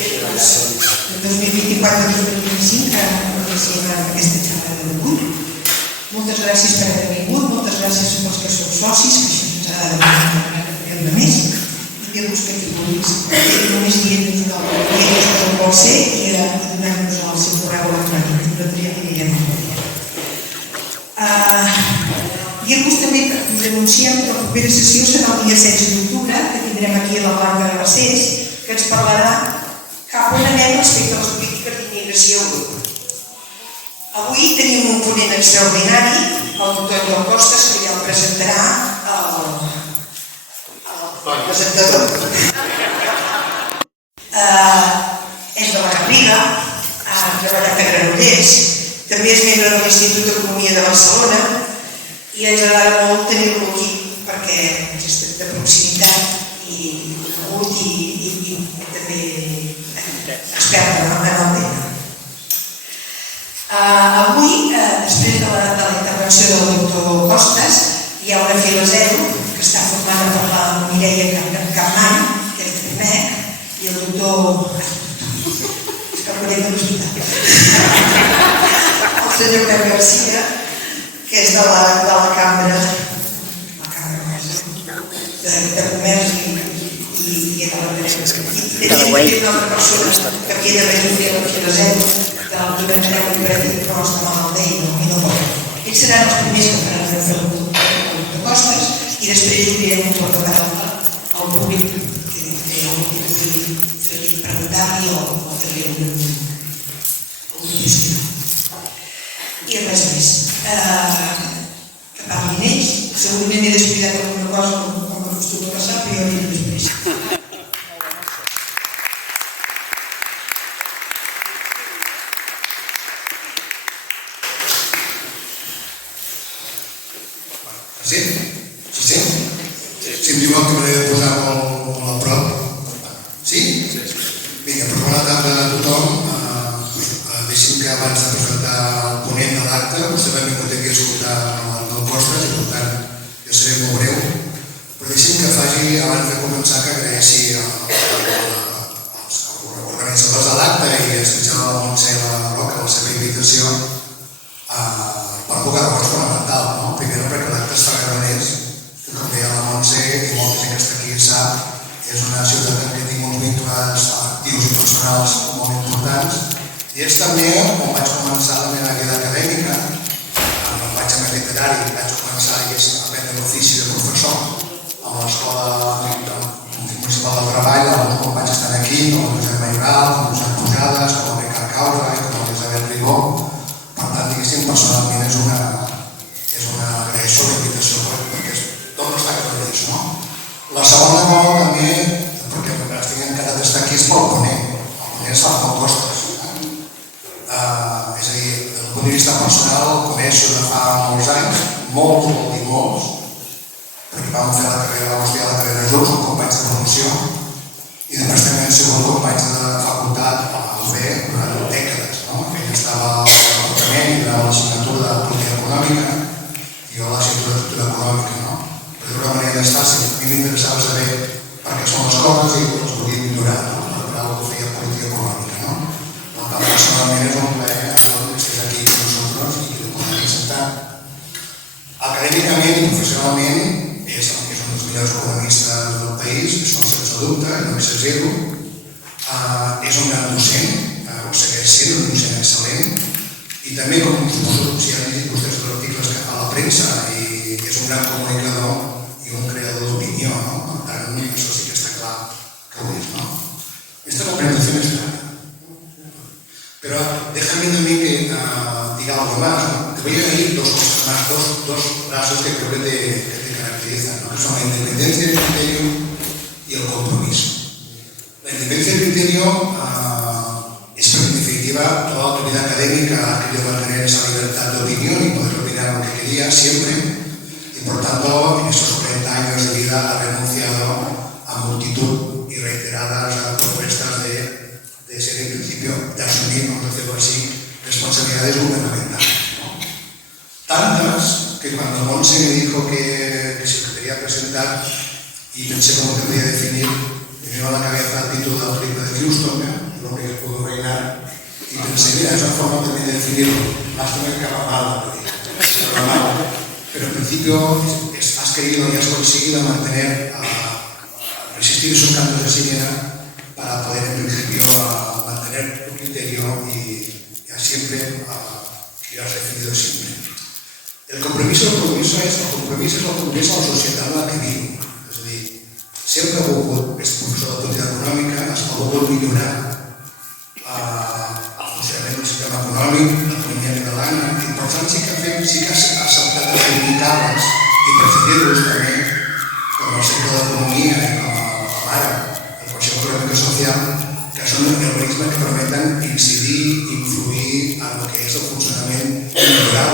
el 2024-2025 que iniciem aquesta xerrada d'avui. Moltes gràcies per haver vingut, moltes gràcies pels que sou socis, que això ens ha de donar més. I dir-vos que aquí només dient que això ho vol ser i donar-nos el seu correu electrònic. Nosaltres ja anirem a dir-vos també que us anunciem que la propera sessió serà el dia 16 d'octubre, que tindrem aquí a la Blanca de Garcés, que ens parlarà cap on anem respecte a les polítiques d'immigració a Europa. Avui tenim un ponent extraordinari, el doctor Joan Costas, que ja el presentarà el presentador. És de la Garriga, ha treballat a Granollers, també és membre de l'Institut d'Economia de Barcelona i ens agrada molt tenir-lo aquí perquè és de proximitat i conegut i també expert en el tema. Avui, després de la intervenció del doctor Costas, hi ha una fila zero que està formada per la Mireia Capmany, que és de PMEC, i el doctor... és que el conec de l'hospital. El senyor Pep Garcia, que és de la Cambra de Comerç i de la Tenim una altra persona que havia d'haver fet la fila zero del Domeneu Cooperatiu, però està malalt i no pot. Ells seran els primers que faran el doctor Costas i després obrirem un torn de paraula al públic que vulgui preguntar-li o fer-li alguna qüestió. I res més. Que parlin ells. Segurament he descuidat alguna cosa com acostuma a passar, però jo ho diré després. Si em diuen que m'he de posar molt a prop. Sí? Vinga, per bona tarda a tothom. Deixi'm que abans de presentar el ponent de l'acte, vostè m'ha vingut aquí a escoltar el Costas i per tant jo seré molt breu, però deixi'm que faci, abans de començar, que agraeixi als organitzadors de l'acte i especialment a la Montse Roca la seva invitació per poca cosa fonamental. Primer perquè l'acte es fa a Granollers, que com deia la Montse i molta gent que està aquí sap, és una ciutat en què tinc uns vincles afectius i personals molt importants. I és també on vaig començar la meva vida acadèmica, on vaig a més literari, vaig començar a aprendre l'ofici de professor a l'Escola Municipal del Treball, on vaig estar aquí, com el Josep Mayoral, com el Josep Pujades, com el Ricard Caura i com l'Elisabet Ribó. Per tant, diguéssim, personalment és una agraïció la invitació perquè tot no està a Granollers, no? La segona raó també, perquè estic encantat d'estar aquí, és pel ponent. El ponent és el Costas. És a dir, des del punt de vista personal el coneixo de fa molts anys, molts, vol dir molts, perquè vam fer la carrera junts, com companys de promoció, i després també hem sigut companys de facultat a la UB durant dècades. Ell estava al departament i de l'assignatura de política econòmica i jo a l'assignatura d'estructura econòmica. Però d'una manera d'estar, a mi m'interessava saber per què són les coses i les volia millorar, per el que feia política econòmica. Personalment és un plaer que estiguis aquí amb nosaltres i que puguem presentar. Acadèmicament i professionalment és un dels millors economistes del país, això sense dubte, no exagero. És un gran docent, ho segueix sent un docent excel·lent, i també, com suposo que han dit vostès els articles que fa a la premsa, és un gran comunicador i un creador d'opinió. Per tant, això sí que està clar que ho és. Esta es la presentación extraña. Pero déjame también que diga algo más. Te voy a añadir dos cosas más, dos rasgos que creo que te caracterizan, que son la independencia del criterio y el compromiso. La independencia del criterio es, en definitiva, toda autoridad académica ha querido mantener esa libertad de opinión y poder opinar lo que quería siempre, y por tanto, en estos 40 años de vida ha renunciado a multitud y reiteradas propuestas de ser en principio de asumir, vamos a decirlo así, responsabilidades gubernamentales. Tantas que cuando Montse me dijo que se lo quería presentar y pensé cómo tendría que definir, me vino a la cabeza el título de la película de Houston, perseguida, es una forma también de definirlo, más que acaba mal, pero en principio has querido y has conseguido mantener, resistir esos cantos de sirena para poder en principio mantener tu criterio y siempre que has definido siempre. El compromiso és el compromís amb la societat en la que viu. És a dir, sempre ha volgut, és professor de política econòmica, es ha volgut millorar el funcionament del sistema econòmic, l'economia catalana, i per tant sí que has acceptat reivindicar-les i perseguir-los també, com el sector d'economia i com ara el Consejo Económico y Social, que són organismes que permeten incidir, influir en el que és el funcionament integral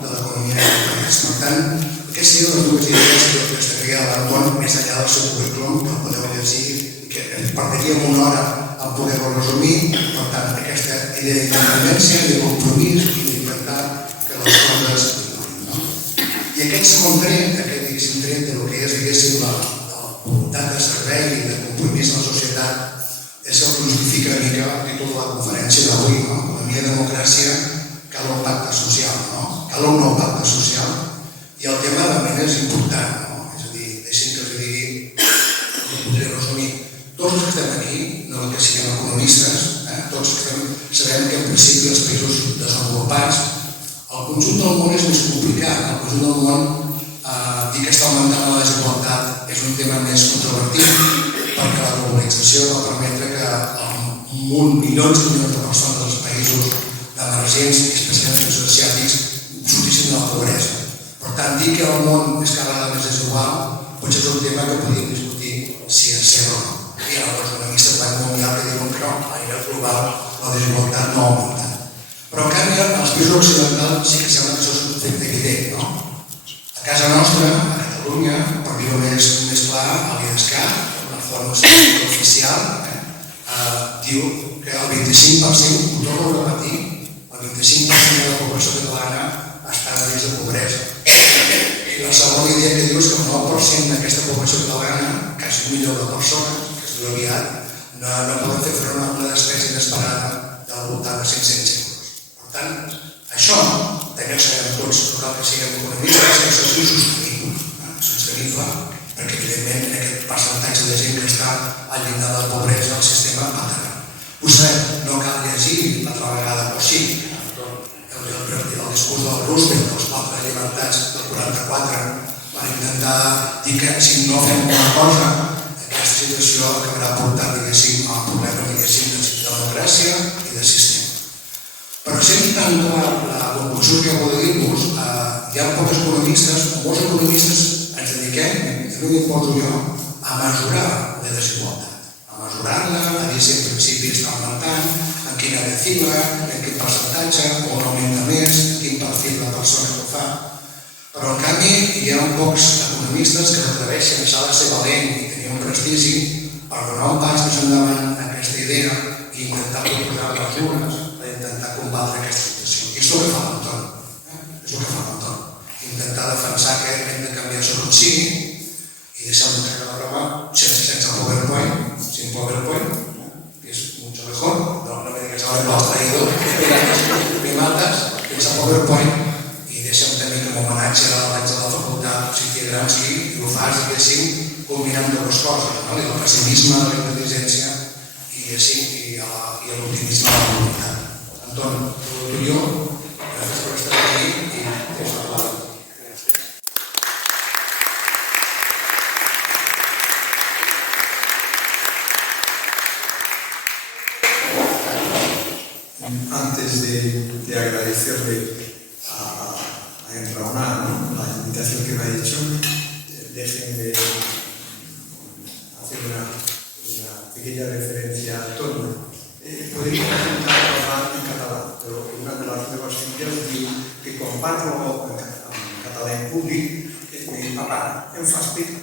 de l'economia del país. Per tant, aquestes serien les dues idees que destacaria de l'Anton més enllà del seu currículum, que el podeu llegir i que perderíem una hora en poder-ho resumir. Per tant, aquesta idea d'independència, de compromís i d'intentar que les coses millorin. I aquest segon tret, aquest tret del que és, diguéssim, la voluntat de servei i de compromís amb la societat, és el que justifica una mica el títol de la conferència d'avui, Economia i democràcia, cal un pacte social, cal un nou pacte social, i el tema realment és important, és a dir, deixin que us digui, ho podré resumir, tots els que estem aquí, no que siguem economistes, tots sabem que en principi els països desenvolupats, el conjunt del món és més complicat, el conjunt del món, dir que està augmentant la desigualtat és un tema més controvertit, perquè la globalització va permetre que milions i milions de persones dels països d'emergents i especialment els asiàtics sortissin de la pobresa. Per tant, dir que el món és cada vegada més desigual potser és un tema que podríem discutir si és cert o no. Hi ha els economistes a nivell mundial que diuen que no, a nivell global la desigualtat no ha augmentat. Però en canvi, als països occidentals sí que sembla que això és un fet evident, no? A casa nostra, a Catalunya, per dir-ho més clar, a l'IDESCAT, la formació oficial, diu que el 25%, ho torno a repetir, el 25% de la població catalana està en risc de pobresa. I la segona idea que diu és que el 9% d'aquesta població catalana, quasi 1 milió de persones, que es diu aviat, no poden fer front a una despesa inesperada del voltant de 500 euros. Per tant, això, també ho sabem tots, no cal que siguem economistes, que això és insostenible. És insostenible perquè, evidentment, aquest percentatge de gent que està al llindar de la pobresa el sistema matarà. Ho sabem, no cal llegir l'altra vegada, o sí, el discurs del Roosevelt, dels 4 llibertats del 44, van intentar dir que si no fem una cosa, aquesta situació acabarà portant, diguéssim, a problemes, diguéssim, de democràcia i de sistema. Però sent tan clar la conclusió que heu de dir-vos, hi ha pocs economistes, molts economistes ens dediquem, no m'hi poso jo, a mesurar la desigualtat, a mesurar-la, a dir si en principi està augmentant, en quina decibla, en quin percentatge, on augmenta més, en quin perfil la persona que ho fa. Però en canvi hi ha pocs economistes que s'atreveixen, s'ha de ser valent i tenir un prestigi per donar un pas més endavant a aquesta idea i intentar proposar mesures per intentar combatre aquesta situació. I és el que fa l'Anton, és el que fa l'Anton. Intentar defensar que hem de canviar segons sigui i deixar-me treure la broma sense PowerPoint, sin PowerPoint, que es mucho mejor, no me digas ahora lo has traído, me matas, sense PowerPoint i deixa'm tenir com a homenatge a l'any de la facultat, si Piedransky, i ho fas, diguéssim, combinant dues coses, el pessimisme de la intel·ligència i l'optimisme de la voluntat. Anton, tu i jo, gràcies per estar aquí i tens la paraula. Antes de agradecerle a Enraonar la invitación que me ha hecho, déjenme hacer una pequeña referencia a Antonio. Podríem intentar parlar en català, però una de les meves filles diu que quan parlo en català en públic, papá, em fas petit.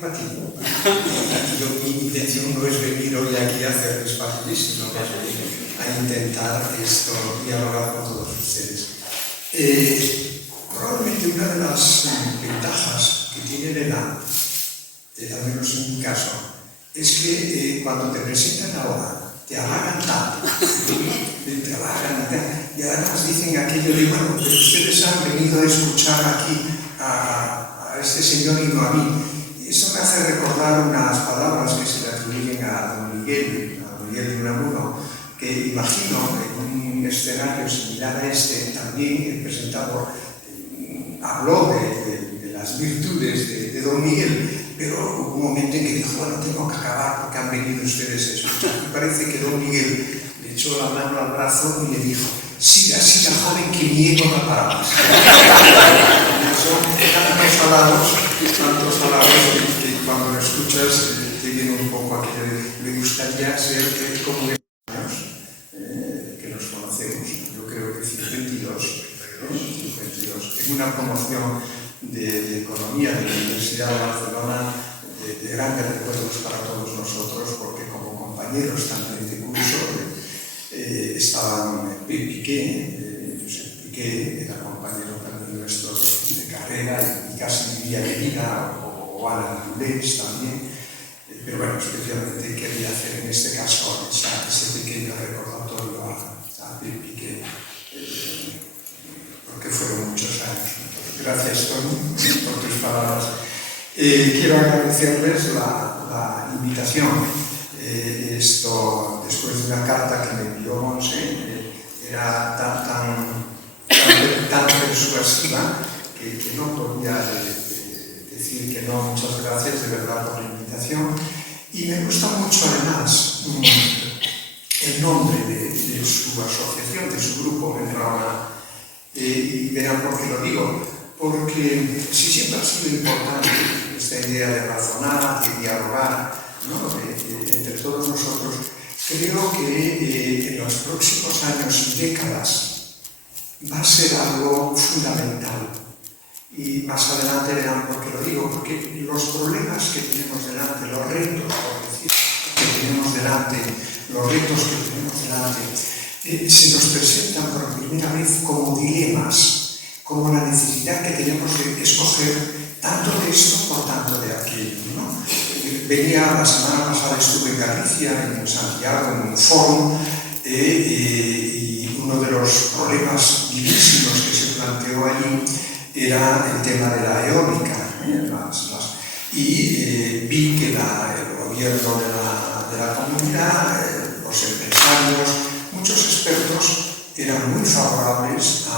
Mi intención no es venir hoy aquí a hacer despacilis, sino a intentar esto dialogar con todos ustedes. Probablemente una de las ventajas que tiene el ENA, al menos en mi caso, es que cuando te presentan ahora, te halagan tanto, Y además dicen aquello de, bueno, que ustedes han venido a escuchar aquí a este señor y no a mí. Y eso me hace recordar unas palabras que se le atribuyen a don Miguel de Unamuno, que imagino en un escenario similar a este, también el presentador habló de las virtudes de don Miguel, pero hubo un momento en que dijo, bueno, tengo que acabar porque han venido ustedes a escuchar. Me parece que don Miguel le echó la mano al brazo y le dijo, siga, joven, que mi ego no para más. Son tantos halagos que cuando lo escuchas te viene un poco a que me gustaría ser como de años que nos conocemos, yo creo que 52, en una promoción de Economía de la Universidad de Barcelona, de grandes recuerdos para todos nosotros, porque como compañeros también de curso estaban Josep Piqué, era compañero también nuestro de carrera y casi vivía de vida, o Ana Lulés también, pero bueno, especialmente quería hacer en este caso ese pequeño recordatorio a Piqué, porque fueron muchos años. Gracias, Tony, por tus palabras. Quiero agradecerles la invitación. Esto, después de una carta que me envió Monse, era tan persuasiva que no podía decir que no. Muchas gracias de verdad por la invitación. Y me gusta mucho además el nombre de su asociación, de su grupo, Enraona. Y verán por qué lo digo. Porque si siempre ha sido importante esta idea de razonar, de dialogar, ¿no? Entre todos nosotros, creo que en los próximos años y décadas va a ser algo fundamental. Y más adelante verán por qué lo digo, porque los problemas que tenemos delante, los retos, por decir, que tenemos delante, los retos que tenemos delante, se nos presentan por primera vez como dilemas, como la necesidad que tenemos de escoger tanto de esto por tanto de aquello, ¿no? Venía la semana pasada, estuve en Galicia, en Santiago, en un foro, y uno de los problemas vivísimos que se planteó allí era el tema de la eólica, y vi que el gobierno de la comunidad, los empresarios, muchos expertos eran muy favorables a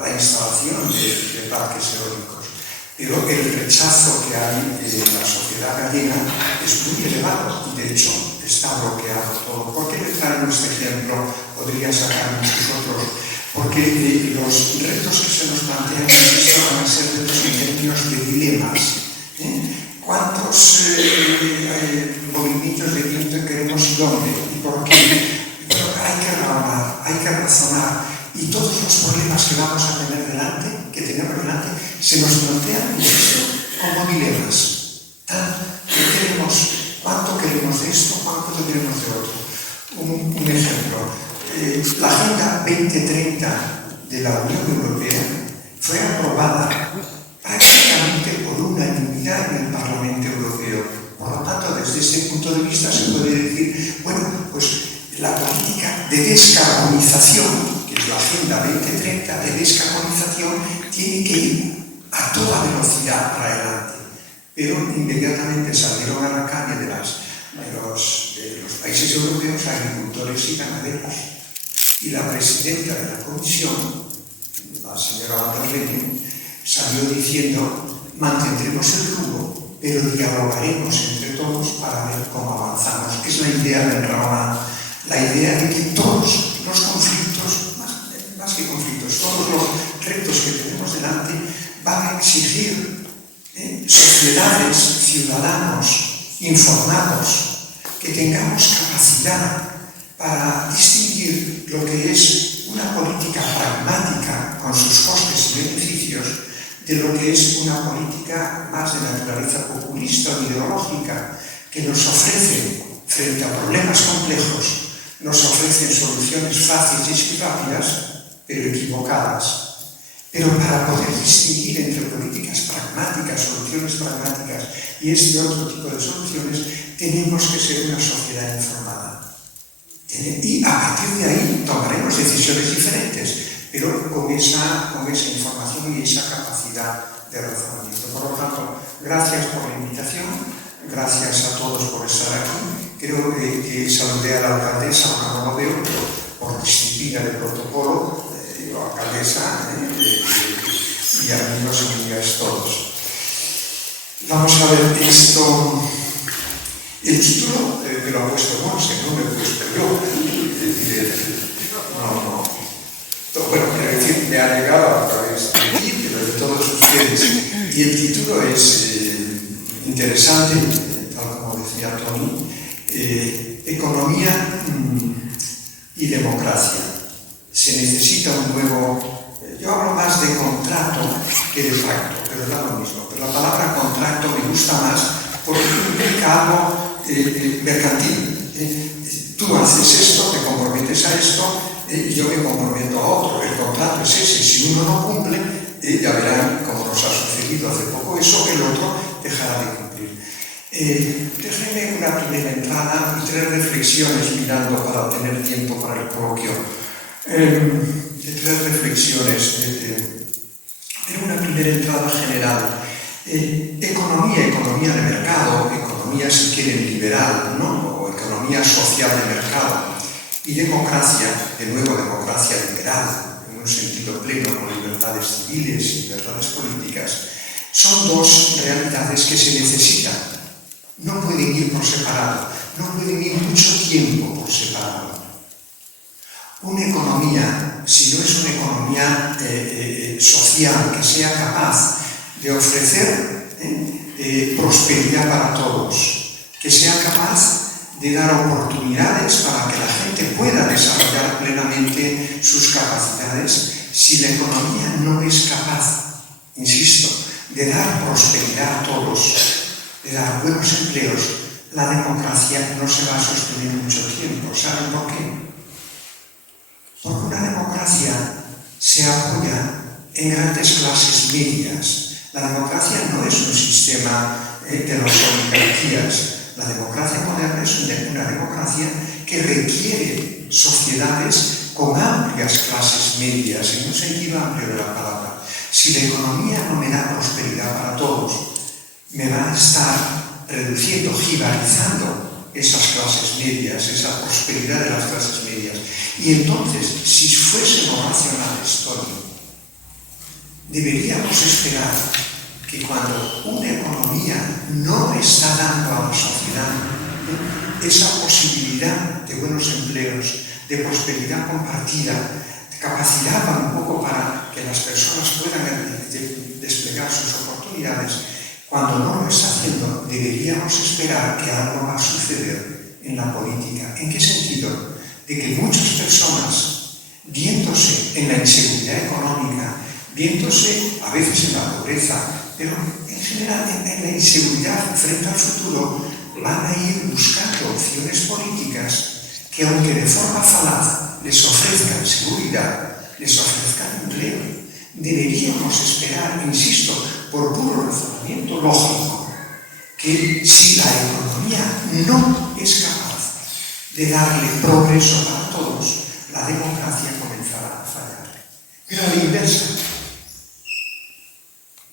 la instalación de parques eólicos, pero el rechazo que hay en la sociedad gallega es muy elevado y de hecho está bloqueado todo. ¿Por qué le traigo este ejemplo? Podría sacar muchos otros, porque los retos que se nos plantean van a ser retos en términos de dilemas. ¿Cuántos movimientos de viento queremos y dónde? ¿Y por qué? Pero hay que razonar, hay que razonar. Y todos los problemas que vamos a tener delante, que tenemos delante, se nos plantean como dilemas. ¿Cuánto queremos de esto? ¿Cuánto queremos de otro? Un ejemplo. La Agenda 2030 de la Unión Europea fue aprobada prácticamente por unanimidad en el Parlamento Europeo. Por lo tanto, desde ese punto de vista se puede decir, bueno, pues la política de descarbonización, que es la Agenda 2030 de descarbonización, tiene que ir a toda velocidad para adelante. Pero inmediatamente salieron a la calle de los países europeos agricultores y ganaderos. Y la presidenta de la Comisión, la señora Van der Leyen, salió diciendo, mantendremos el rumbo, pero dialogaremos entre todos para ver cómo avanzamos. Es la idea del Enraona, la idea de que todos los conflictos, más que conflictos, todos los retos que tenemos delante van a exigir sociedades, ciudadanos informados, que tengamos capacidad para distinguir lo que es una política pragmática con sus costes y beneficios de lo que es una política más de naturaleza populista o ideológica que nos ofrece, frente a problemas complejos, nos ofrecen soluciones fáciles y rápidas, pero equivocadas. Pero para poder distinguir entre políticas pragmáticas, soluciones pragmáticas y este otro tipo de soluciones, tenemos que ser una sociedad informada. Y a partir de ahí tomaremos decisiones diferentes, pero con esa información y esa capacidad de razonamiento. Por lo tanto, gracias por la invitación, gracias a todos por estar aquí. Creo que saludé a la alcaldesa, aunque no lo veo, pero por disciplina de protocolo, alcaldesa y amigos y amigas todos. Vamos a ver esto. El título me lo ha puesto Monse, no me lo he puesto yo. Bueno, quiero decir, me ha llegado a través de ti, pero de todos ustedes. Y el título es interesante, tal como decía Tony, Economía y democracia. Se necesita un nuevo, yo hablo más de contrato que de pacto, pero da lo mismo. Pero la palabra contrato me gusta más porque implica algo mercantil. Tú haces esto, te comprometes a esto, y yo me comprometo a otro. El contrato es ese. Si uno no cumple, ya verán, como nos ha sucedido hace poco, eso el otro dejará de cumplir. Déjenme una primera entrada y 3 reflexiones mirando para tener tiempo para el coloquio. 3 reflexiones. Una primera entrada general. Economía de mercado, economía si quieren liberal, ¿no? O economía social de mercado. Y democracia, de nuevo democracia liberal, en un sentido pleno, con libertades civiles y libertades políticas, son 2 realidades que se necesitan. No pueden ir por separado, no pueden ir mucho tiempo por separado. Una economía, si no es una economía social que sea capaz de ofrecer prosperidad para todos, que sea capaz de dar oportunidades para que la gente pueda desarrollar plenamente sus capacidades, si la economía no es capaz, insisto, de dar prosperidad a todos, de dar buenos empleos, la democracia no se va a sostener mucho tiempo. ¿Saben por qué? Porque una democracia se apoya en grandes clases medias. La democracia no es un sistema de las oligarquías. La democracia moderna es una democracia que requiere sociedades con amplias clases medias, en un sentido amplio de la palabra. Si la economía no me da prosperidad para todos, me va a estar reduciendo, jibarizando esas clases medias, esa prosperidad de las clases medias. Y entonces, si fuésemos racionales, Tony, deberíamos esperar que cuando una economía no está dando a la sociedad esa posibilidad de buenos empleos, de prosperidad compartida, de capacidad un poco para que las personas puedan desplegar sus oportunidades, cuando no lo está haciendo, deberíamos esperar que algo va a suceder en la política. ¿En qué sentido? De que muchas personas, viéndose en la inseguridad económica, viéndose a veces en la pobreza, pero en general en la inseguridad frente al futuro, van a ir buscando opciones políticas que, aunque de forma falaz les ofrezcan seguridad, les ofrezcan empleo. Deberíamos esperar, insisto, por puro razonamiento lógico, que si la economía no es capaz de darle progreso para todos, la democracia comenzará a fallar. Pero a la inversa,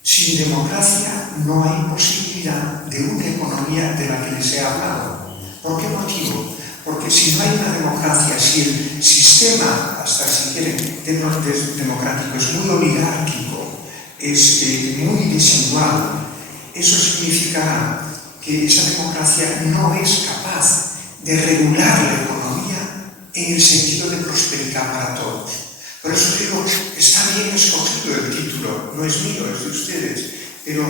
sin democracia no hay posibilidad de una economía de la que les he hablado. ¿Por qué motivo? Porque si no hay una democracia, si el sistema, hasta si quieren, democrático es muy oligárquico, es muy desigual, eso significará que esa democracia no es capaz de regular la economía en el sentido de prosperidad para todos. Por eso digo, está bien escogido el título, no es mío, es de ustedes, pero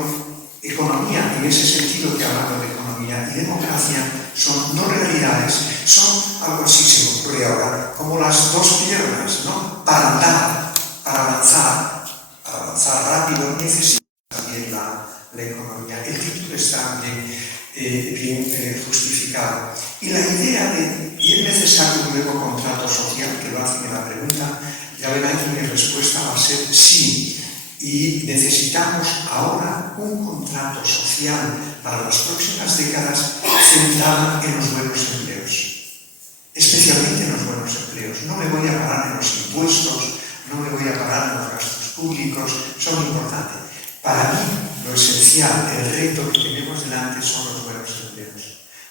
economía, en ese sentido que hablamos de economía y democracia, son 2 realidades, son algo así se me ocurre ahora, como las 2 piernas, ¿no? Para andar, para avanzar rápido, necesita también la economía. El título está bien justificado. Y la idea de, ¿y es necesario un nuevo contrato social? Que lo hacen en la pregunta, ya verán que mi respuesta va a ser sí. Y necesitamos ahora un contrato social para las próximas décadas centrado en los buenos empleos. especialmente en los buenos empleos. No me voy a parar en los impuestos, no me voy a parar en los gastos públicos, son importantes. Para mí, lo esencial, el reto que tenemos delante son los buenos empleos.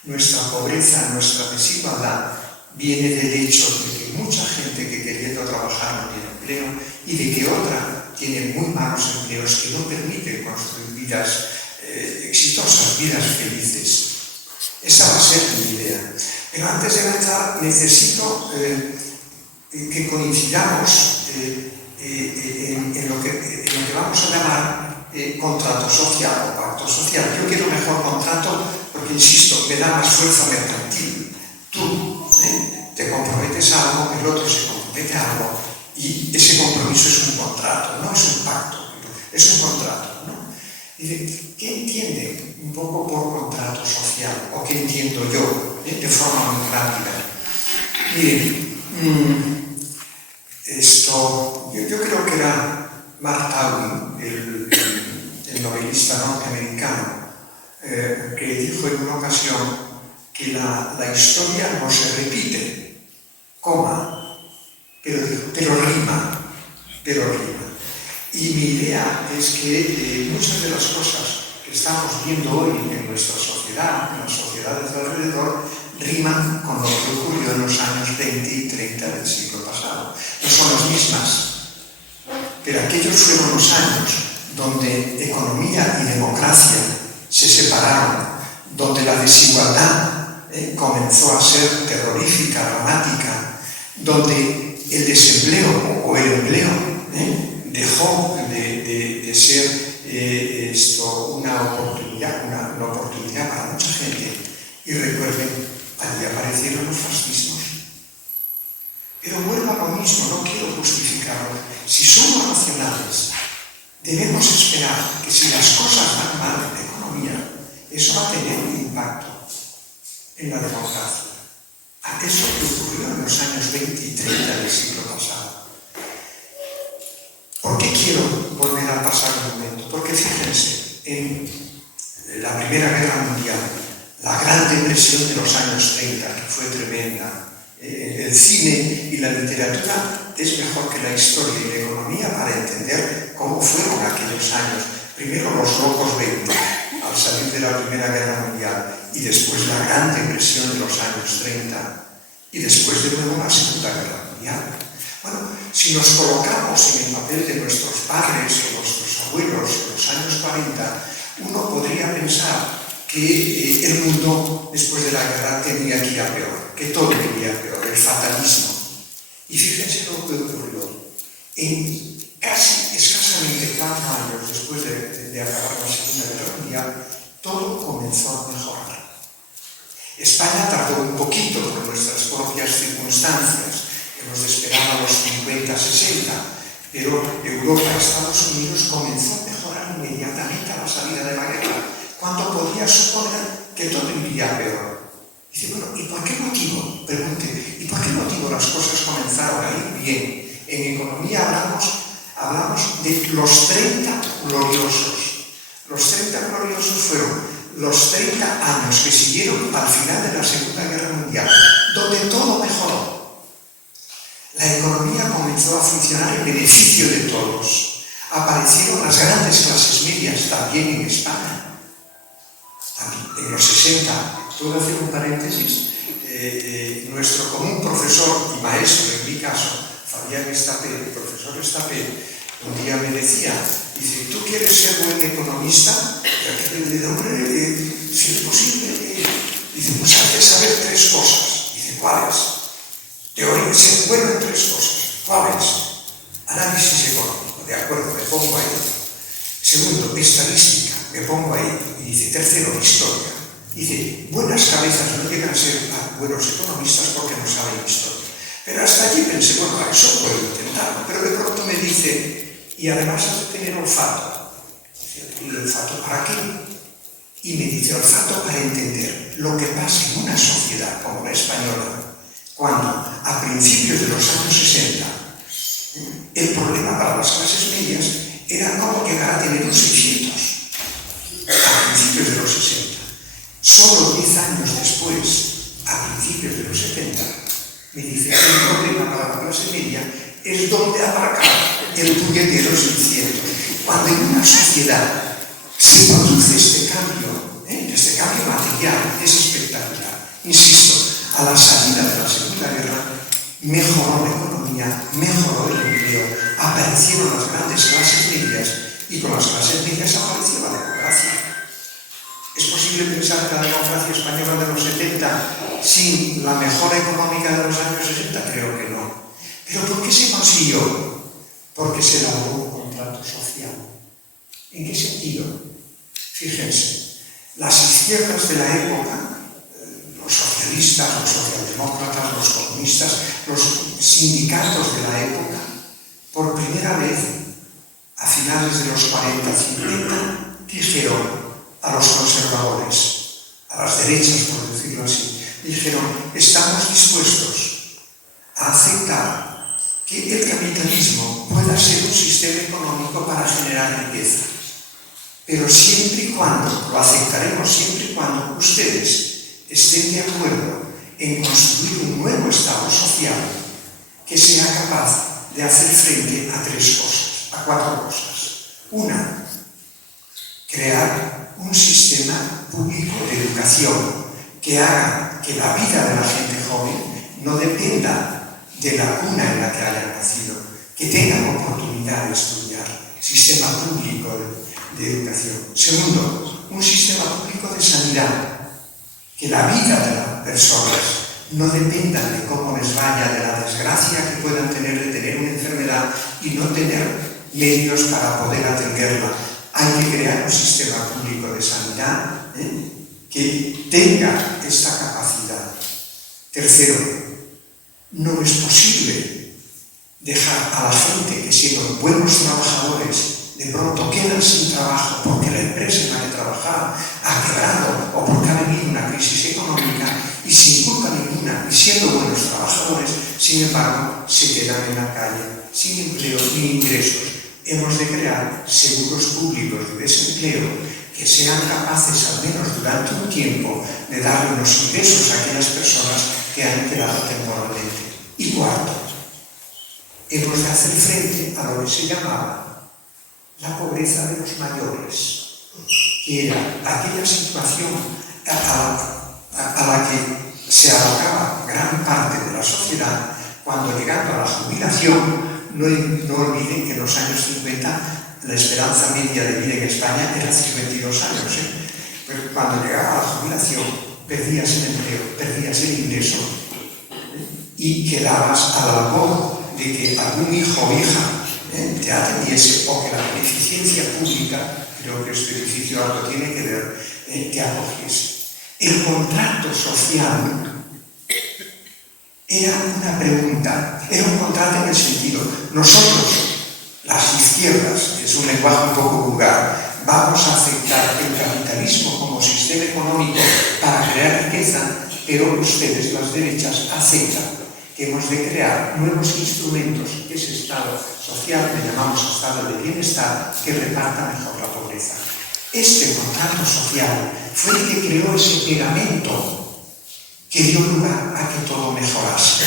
Nuestra pobreza, nuestra desigualdad viene del hecho de que mucha gente que queriendo trabajar no tiene empleo y de que otra tiene muy malos empleos que no permiten construir vidas exitosas, vidas felices. Esa va a ser mi idea. Pero antes de empezar, necesito que coincidamos en lo que vamos a llamar contrato social o pacto social. Yo quiero mejor contrato porque, insisto, me da más fuerza mercantil. Tú te comprometes a algo, el otro se compromete a algo y ese compromiso es un contrato, no es un pacto, es un contrato, ¿no? Dice, ¿qué entiende un poco por contrato social? ¿O qué entiendo yo de forma muy rápida? Miren, yo creo que era Mark Twain, el novelista norteamericano, que dijo en una ocasión que la historia no se repite, pero rima. Y mi idea es que muchas de las cosas que estamos viendo hoy en nuestra sociedad, en las sociedades de alrededor, riman con lo que ocurrió en los años 20 y 30 del siglo pasado. No son las mismas, pero aquellos fueron los años donde economía y democracia se separaron, donde la desigualdad comenzó a ser terrorífica, dramática, donde el desempleo o el empleo dejó de ser una oportunidad para mucha gente. Y recuerden, allí aparecieron los fascismos. Pero vuelvo a lo mismo, no quiero justificarlo. Si somos racionales, debemos esperar que si las cosas van mal en la economía, eso va a tener un impacto en la democracia. Eso que ocurrió en los años 20 y 30 del siglo pasado. ¿Por qué quiero volver al pasado un momento? Porque fíjense, en la Primera Guerra Mundial, la Gran Depresión de los años 30, que fue tremenda, el cine y la literatura es mejor que la historia y la economía para entender cómo fueron aquellos años. Primero los locos 20, al salir de la Primera Guerra Mundial, y después la Gran Depresión de los años 30, y después de nuevo la Segunda Guerra Mundial. Bueno, si nos colocamos en el papel de nuestros padres o nuestros abuelos en los años 40, uno podría pensar que el mundo después de la guerra tenía que ir a peor, que todo iría a peor, el fatalismo. Y fíjense lo que ocurrió. En casi escasamente 4 años después de acabar la Segunda Guerra Mundial, todo comenzó a mejorar. España tardó un poquito por nuestras propias circunstancias, hemos de esperar a los 50, 60, pero Europa, Estados Unidos comenzó a mejorar inmediatamente a la salida de la guerra, cuando podía suponer que todo iría peor. Dice, bueno, ¿y por qué motivo? Pregunte, ¿y por qué motivo las cosas comenzaron a ir bien? En economía hablamos de los 30 gloriosos. Los 30 gloriosos fueron los 30 años que siguieron al final de la Segunda Guerra Mundial, donde todo mejoró. La economía comenzó a funcionar en beneficio de todos. Aparecieron las grandes clases medias también en España. En los 60, puedo hacer un paréntesis, nuestro común profesor y maestro, en mi caso, Fabián Estapé, el profesor Estapé, un día me decía, dice, ¿tú quieres ser buen economista? Si es posible, dice, pues has de saber 3 cosas. Dice, ¿cuáles? Teoría, ser bueno en 3 cosas. ¿Cuáles? Análisis económico, de acuerdo, me pongo ahí. Segundo, estadística, me pongo ahí. Y dice, tercero, historia. Dice, buenas cabezas no llegan a ser buenos economistas porque no saben historia. Pero hasta allí pensé, bueno, eso puedo intentarlo. Pero de pronto me dice, y además has de tener olfato. Dice, ¿y el olfato para qué? Y me dice, olfato para entender lo que pasa en una sociedad como la española, cuando a principios de los años 60 el problema para las clases medias era cómo llegar a tener un 600 a principios de los 60. Solo 10 años después, a principios de los 70, es donde aparcar el puñetero 600. Cuando en una sociedad se produce este cambio material, es espectacular. Insisto, a la salida de la Segunda Guerra mejoró la economía, mejoró el empleo, aparecieron las grandes clases medias y con las clases medias apareció la democracia. ¿Es posible pensar que la democracia española de los 70 sin la mejora económica de los años 60? Creo que no. ¿Pero por qué se consiguió? Porque se elaboró un contrato social. ¿En qué sentido? Fíjense, las izquierdas de la época, los socialistas, los socialdemócratas, los comunistas, los sindicatos de la época, por primera vez, a finales de los 40-50, dijeron a los conservadores, a las derechas, por decirlo así, dijeron, estamos dispuestos a aceptar que el capitalismo pueda ser un sistema económico para generar riqueza, pero siempre y cuando, lo aceptaremos siempre y cuando ustedes estén de acuerdo en construir un nuevo Estado social que sea capaz de hacer frente a tres cosas, a cuatro cosas. Una, crear un sistema público de educación que haga que la vida de la gente joven no dependa de la cuna en la que hayan nacido, que tengan oportunidad de estudiar, sistema público de educación. Segundo, un sistema público de sanidad, que la vida de las personas no dependa de cómo les vaya, de la desgracia que puedan tener de tener una enfermedad y no tener medios para poder atenderla. Hay que crear un sistema público de sanidad que tenga esta capacidad. Tercero, no es posible dejar a la gente que siendo buenos trabajadores de pronto quedan sin trabajo porque la empresa en la que trabajaban ha quebrado o porque ha venido una crisis económica y sin culpa ninguna y siendo buenos trabajadores, sin embargo, se quedan en la calle sin empleo ni ingresos. Hemos de crear seguros públicos de desempleo que sean capaces, al menos durante un tiempo, de darle unos ingresos a aquellas personas que han quedado temporalmente. Y cuarto, hemos de hacer frente a lo que se llamaba la pobreza de los mayores, que era aquella situación a la que se abocaba gran parte de la sociedad cuando, llegando a la jubilación, no olviden que en los años 50 la esperanza media de vida en España era 52 años. Pero cuando llegaba a la jubilación perdías el empleo, perdías el ingreso y quedabas al albor de que algún hijo o hija te atendiese o que la beneficencia pública, creo que este edificio algo tiene que ver, te acogiese. El contrato social era una pregunta, era un contrato en el sentido, nosotros, las izquierdas, que es un lenguaje un poco vulgar, vamos a aceptar el capitalismo como sistema económico para crear riqueza, pero ustedes, las derechas, aceptan que hemos de crear nuevos instrumentos, que ese Estado social, que llamamos Estado de bienestar, que reparta mejor la pobreza. Este contrato social fue el que creó ese pegamento que dio lugar a que todo mejorase.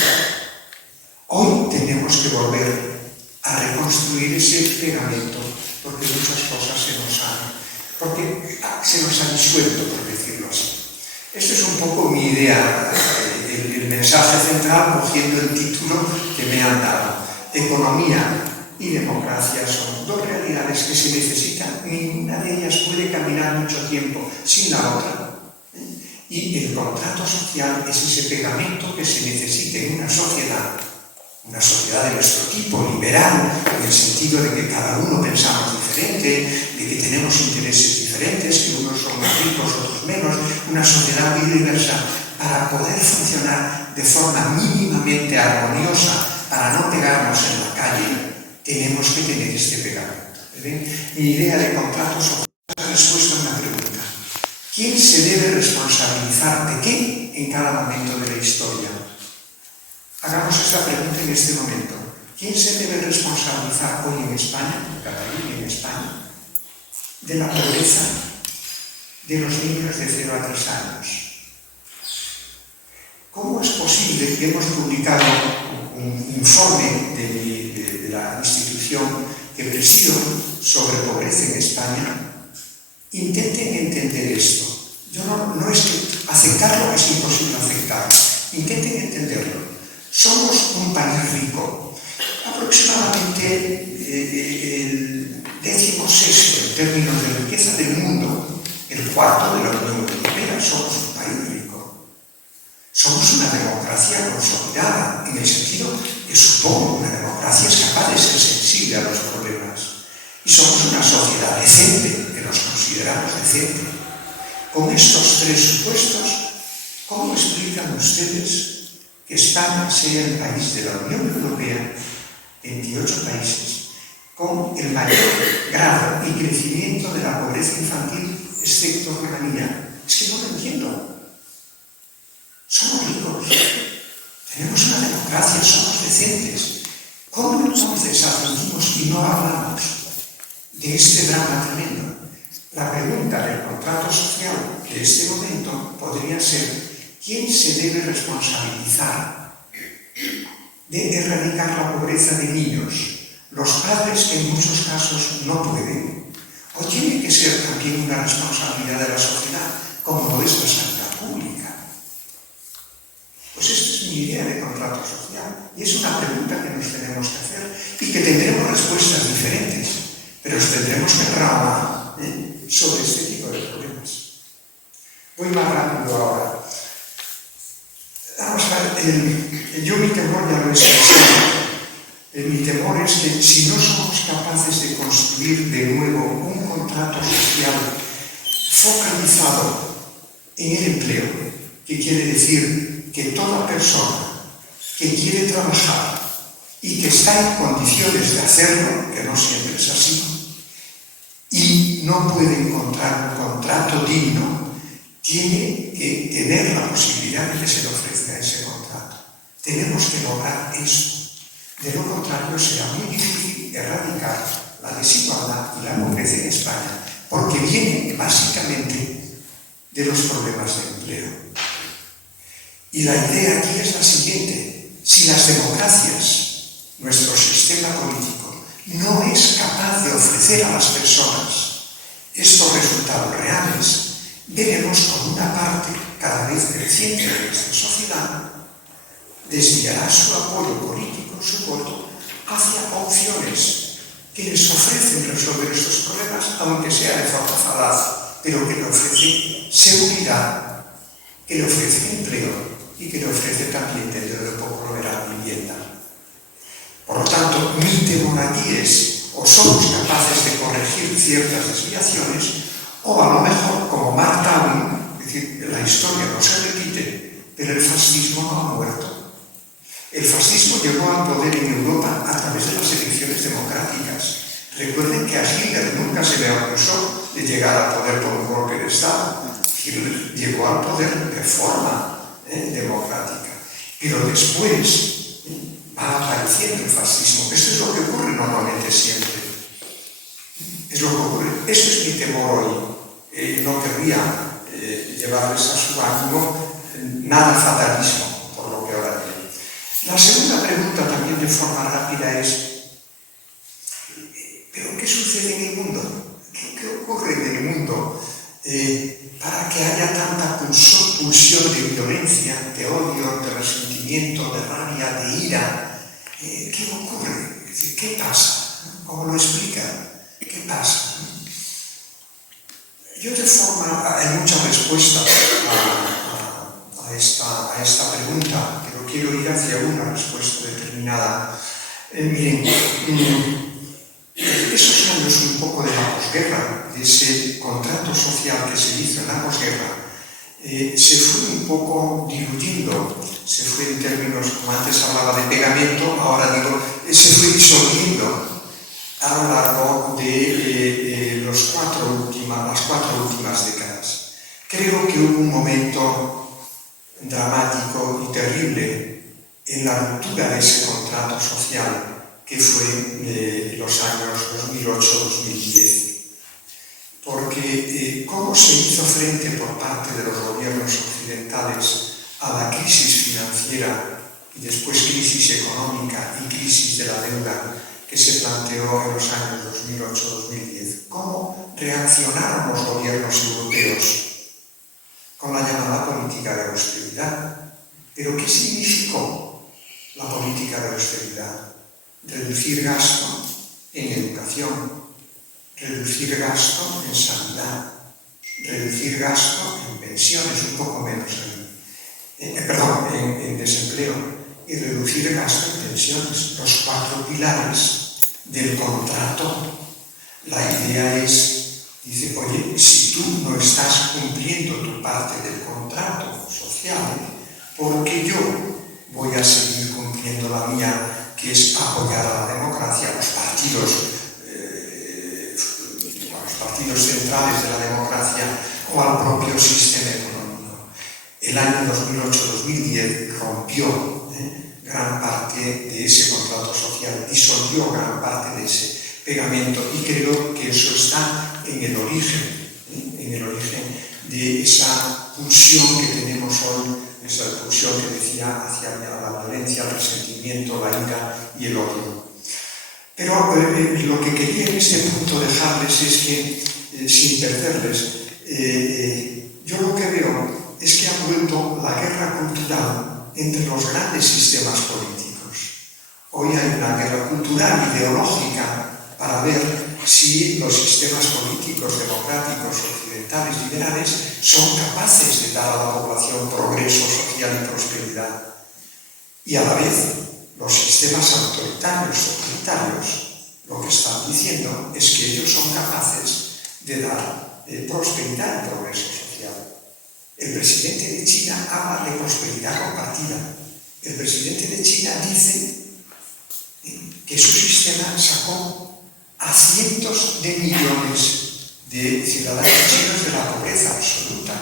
Hoy tenemos que volver a reconstruir ese pegamento porque muchas cosas se nos han disuelto, por decirlo así. Esta es un poco mi idea, el mensaje central, cogiendo el título que me han dado. Economía y democracia son dos realidades que se necesitan, ninguna de ellas puede caminar mucho tiempo sin la otra. Y el contrato social es ese pegamento que se necesita en una sociedad de nuestro tipo, liberal, en el sentido de que cada uno pensamos diferente, de que tenemos intereses diferentes, que unos son más ricos, otros menos, una sociedad muy diversa, para poder funcionar de forma mínimamente armoniosa, para no pegarnos en la calle, tenemos que tener este pegamento. Mi idea de contrato social es respuesta a una pregunta. ¿Quién se debe responsabilizar de qué en cada momento de la historia? Hagamos esta pregunta en este momento. ¿Quién se debe responsabilizar hoy en España, en Cataluña y en España, de la pobreza de los niños de 0 a 3 años? ¿Cómo es posible que hemos publicado un informe de la institución que presido sobre pobreza en España, intenten entender esto. No es que aceptarlo es imposible aceptarlo. Intenten entenderlo. Somos un país rico, aproximadamente el 16º en términos de riqueza del mundo, el cuarto de la Unión Europea. Somos un país rico. Somos una democracia consolidada, en el sentido que supongo una democracia es capaz de ser sensible a los problemas. Y somos una sociedad decente, que nos consideramos decente. Con estos tres supuestos, ¿cómo explican ustedes que España sea el país de la Unión Europea, 28 países, con el mayor grado y crecimiento de la pobreza infantil, excepto Rumanía? Es que no lo entiendo. Somos ricos, tenemos una democracia, somos decentes. ¿Cómo entonces aprendimos y no hablamos de este drama tremendo? La pregunta del contrato social de este momento podría ser: ¿quién se debe responsabilizar de erradicar la pobreza de niños? ¿Los padres, que en muchos casos no pueden? ¿O tiene que ser también una responsabilidad de la sociedad, como lo es la sanidad pública? Pues esta es mi idea de contrato social, y es una pregunta que nos tenemos que hacer y que tendremos respuestas diferentes, pero tendremos que trabajar sobre este tipo de problemas. Voy más rápido ahora. Vamos a ver, yo mi temor ya lo he expresado. Mi temor es que si no somos capaces de construir de nuevo un contrato social focalizado en el empleo, que quiere decir que toda persona que quiere trabajar y que está en condiciones de hacerlo, que no siempre es así, y no puede encontrar un contrato digno, tiene que tener la posibilidad de que se le ofrezca ese contrato. Tenemos que lograr esto. De lo contrario, será muy difícil erradicar la desigualdad y la pobreza en España, porque viene básicamente de los problemas de empleo. Y la idea aquí es la siguiente: si las democracias, nuestro sistema político, no es capaz de ofrecer a las personas estos resultados reales, veremos con una parte cada vez creciente de nuestra sociedad desviará su apoyo político, su voto, hacia opciones que les ofrecen resolver estos problemas, aunque sea de forma falaz, pero que le ofrecen seguridad, que le ofrecen empleo y que le ofrecen también, dentro de poco lo verá, vivienda. Por lo tanto, mi temor aquí es: o somos capaces de corregir ciertas desviaciones, o a lo mejor, como Mark Twain, es decir, la historia no se repite, pero el fascismo no ha muerto. El fascismo llegó al poder en Europa a través de las elecciones democráticas. Recuerden que a Hitler nunca se le acusó de llegar al poder por un golpe de Estado. Hitler llegó al poder de forma democrática. Pero después va apareciendo el fascismo. Esto es lo que ocurre normalmente siempre. Es lo que ocurre. Esto es mi temor hoy. No querría llevarles a su ánimo nada fatalismo, por lo que ahora diré. La segunda pregunta, también de forma rápida, es: ¿pero qué sucede en el mundo? ¿Qué ocurre en el mundo para que haya tanta pulsión de violencia, de odio, de resentimiento, de rabia, de ira? ¿Qué ocurre? Es decir, ¿qué pasa? ¿Cómo lo explican? ¿Qué pasa? Yo, de forma, hay muchas respuestas a esta pregunta, pero quiero ir hacia una respuesta determinada. Miren, esos años un poco de la posguerra, de ese contrato social que se hizo en la posguerra, se fue un poco diluyendo, se fue, en términos, como antes hablaba de pegamento, ahora digo, se fue disolviendo a lo largo de las cuatro últimas décadas. Creo que hubo un momento dramático y terrible en la ruptura de ese contrato social que fue los años 2008-2010. Porque cómo se hizo frente por parte de los gobiernos occidentales a la crisis financiera y después crisis económica y crisis de la deuda que que se planteó en los años 2008-2010. ¿Cómo reaccionaron los gobiernos europeos con la llamada política de austeridad? ¿Pero qué significó la política de austeridad? Reducir gasto en educación, reducir gasto en sanidad, reducir gasto en pensiones, un poco menos en desempleo, y reducir gasto en pensiones, los 4 pilares del contrato. La idea es, dice, oye, si tú no estás cumpliendo tu parte del contrato social, ¿por qué yo voy a seguir cumpliendo la mía, que es apoyar a la democracia, a los partidos centrales de la democracia o al propio sistema económico? El año 2008-2010 rompió gran parte de ese contrato social, disolvió gran parte de ese pegamento, y creo que eso está en el origen de esa pulsión que tenemos hoy, esa pulsión que decía hacia la violencia, el resentimiento, la ira y el odio. Pero lo que quería en este punto dejarles es que, sin perderles, yo lo que veo es que ha vuelto la guerra cultural entre los grandes sistemas políticos. Hoy hay una guerra cultural, ideológica, para ver si los sistemas políticos democráticos, occidentales, liberales, son capaces de dar a la población progreso social y prosperidad. Y a la vez, los sistemas autoritarios, totalitarios, lo que están diciendo es que ellos son capaces de dar prosperidad y progreso social. El presidente de China habla de prosperidad compartida. El presidente de China dice que su sistema sacó a cientos de millones de ciudadanos chinos de la pobreza absoluta.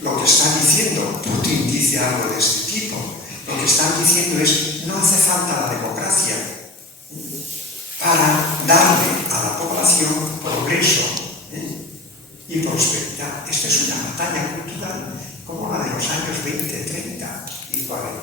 Lo que está diciendo, Putin dice algo de este tipo, lo que están diciendo es: no hace falta la democracia para darle a la población progreso y prosperidad. Esta es una batalla cultural como la de los años 20, 30 y 40.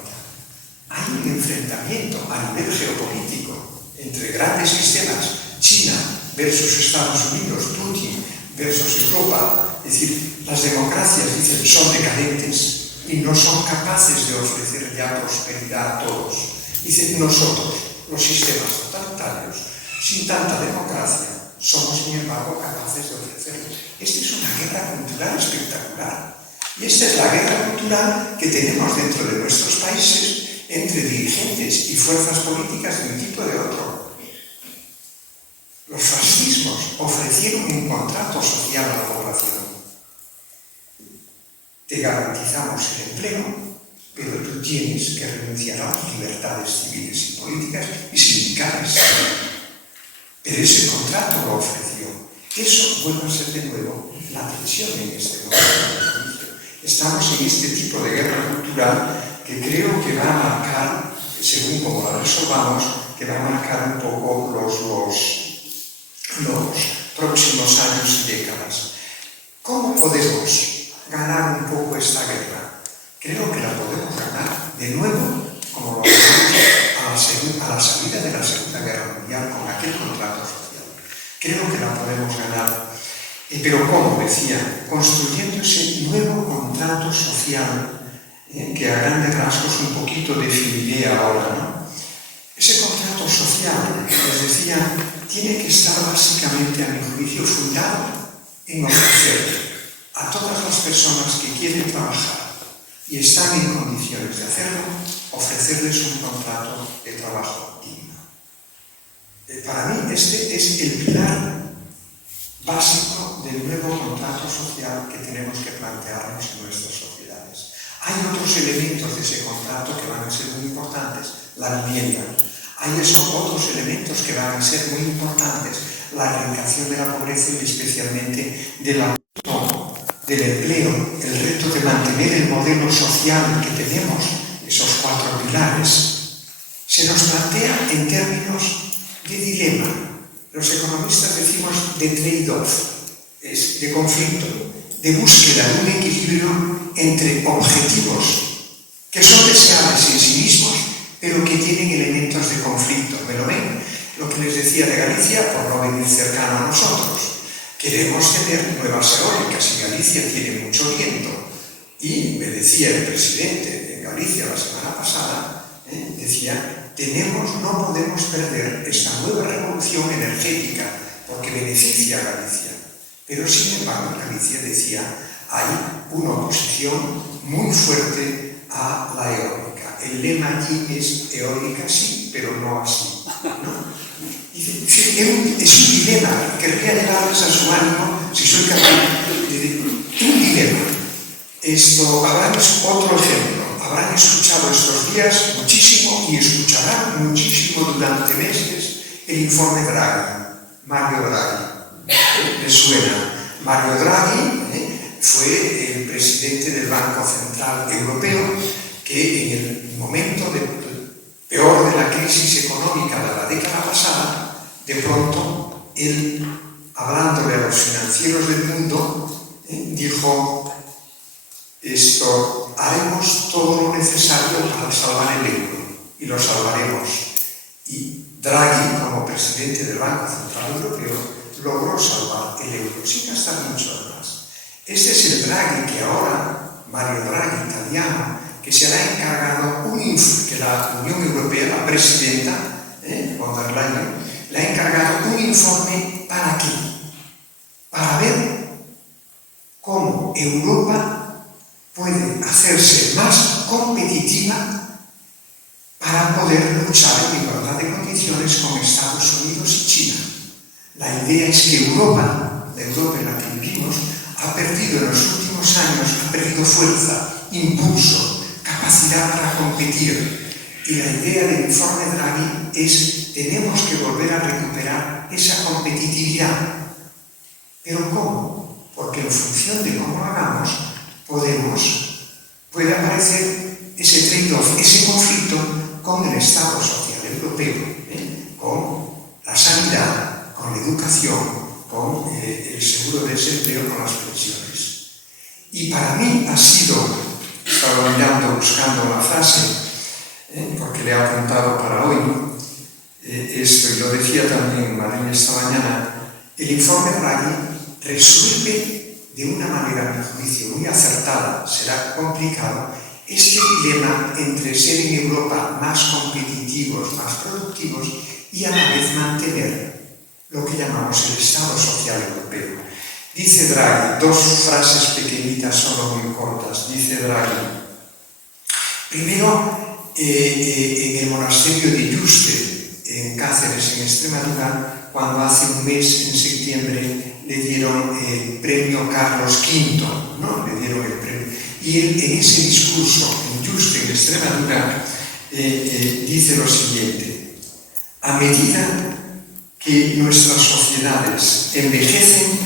Hay un enfrentamiento a nivel geopolítico entre grandes sistemas, China versus Estados Unidos, Putin versus Europa. Es decir, las democracias, dicen, son decadentes y no son capaces de ofrecer ya prosperidad a todos. Dicen, nosotros, los sistemas totalitarios, sin tanta democracia, somos, sin embargo, capaces de ofrecerlo. Esta es una guerra cultural espectacular. Y esta es la guerra cultural que tenemos dentro de nuestros países entre dirigentes y fuerzas políticas de un tipo o de otro. Los fascismos ofrecieron un contrato social a la población. Te garantizamos el empleo, pero tú tienes que renunciar a las libertades civiles y políticas y sindicales. Pero ese contrato lo ofreció. Eso vuelve a ser de nuevo la tensión en este momento. Estamos en este tipo de guerra cultural que creo que va a marcar, según como la resolvamos, que va a marcar un poco los próximos años y décadas. ¿Cómo podemos ganar un poco esta guerra? Creo que la podemos ganar de nuevo, como lo ganamos a la salida de la Segunda Guerra Mundial con aquel contrato social. Creo que la podemos ganar. Pero ¿cómo? Decía, construyendo ese nuevo contrato social que a grandes rasgos un poquito definiré ahora, ¿no? Ese contrato social, les decía, tiene que estar básicamente, a mi juicio, fundado en ofrecer a todas las personas que quieren trabajar y están en condiciones de hacerlo, ofrecerles un contrato de trabajo digno. Para mí este es el pilar básico del nuevo contrato social que tenemos que plantearnos en nuestras sociedades. Hay otros elementos de ese contrato que van a ser muy importantes, la vivienda. Hay otros elementos que van a ser muy importantes, la erradicación de la pobreza y especialmente del empleo, el reto de mantener el modelo social que tenemos, esos 4 pilares. Se nos plantea en términos de dilema. Los economistas decimos de trade-off, de conflicto, de búsqueda de un equilibrio entre objetivos que son deseables en sí mismos, pero que tienen elementos de conflicto. ¿Me lo ven? Lo que les decía de Galicia, por no venir cercano a nosotros, queremos tener nuevas eólicas y Galicia tiene mucho viento. Y me decía el presidente de Galicia la semana pasada, decía, no podemos perder esta nueva revolución energética porque beneficia a Galicia. Pero sin embargo, en Galicia, decía, hay una oposición muy fuerte a la eólica. El lema allí es eólica sí, pero no así, ¿no? Dice, es un dilema, querría llevarles a su ánimo, si soy capaz de un dilema. Habrán otro ejemplo, habrán escuchado estos días muchísimo y escucharán muchísimo durante meses el informe Draghi, Mario Draghi. ¿Les suena? Mario Draghi fue el presidente del Banco Central Europeo que en el momento peor de la crisis económica de la década pasada, de pronto, él, hablándole a los financieros del mundo, dijo, haremos todo lo necesario para salvar el euro, y lo salvaremos. Y Draghi, como presidente del Banco Central Europeo, logró salvar el euro, sin gastar mucho más. Este es el Draghi que ahora, Mario Draghi, italiano, que se le ha encargado que la Unión Europea, la presidenta, von der Leyen, le ha encargado un informe ¿para qué? Para ver cómo Europa puede hacerse más competitiva para poder luchar en igualdad de condiciones con Estados Unidos y China. La idea es que Europa, la Europa en la que vivimos, ha perdido en los últimos años, ha perdido fuerza, impulso, capacidad para competir. Y la idea del informe Draghi es tenemos que volver a recuperar esa competitividad. ¿Pero cómo? Porque en función de cómo lo hagamos, puede aparecer ese trade-off, ese conflicto con el Estado Social Europeo, con la sanidad, con la educación, con el seguro de desempleo, con las pensiones. Y para mí ha sido, estaba mirando, buscando una frase, porque le he apuntado para hoy, esto, y lo decía también Marín esta mañana, el informe Draghi resuelve de una manera, a mi juicio, muy acertada, será complicado, este dilema entre ser en Europa más competitivos, más productivos, y a la vez mantener lo que llamamos el Estado Social Europeo. Dice Draghi, dos frases pequeñitas, solo muy cortas, dice Draghi, primero, en el monasterio de Yuste, en Cáceres, en Extremadura, cuando hace un mes, en septiembre, le dieron el premio Carlos V, ¿no? Le dieron el premio. Y él, en ese discurso, en Yuste, en Extremadura, dice lo siguiente, a medida que nuestras sociedades envejecen,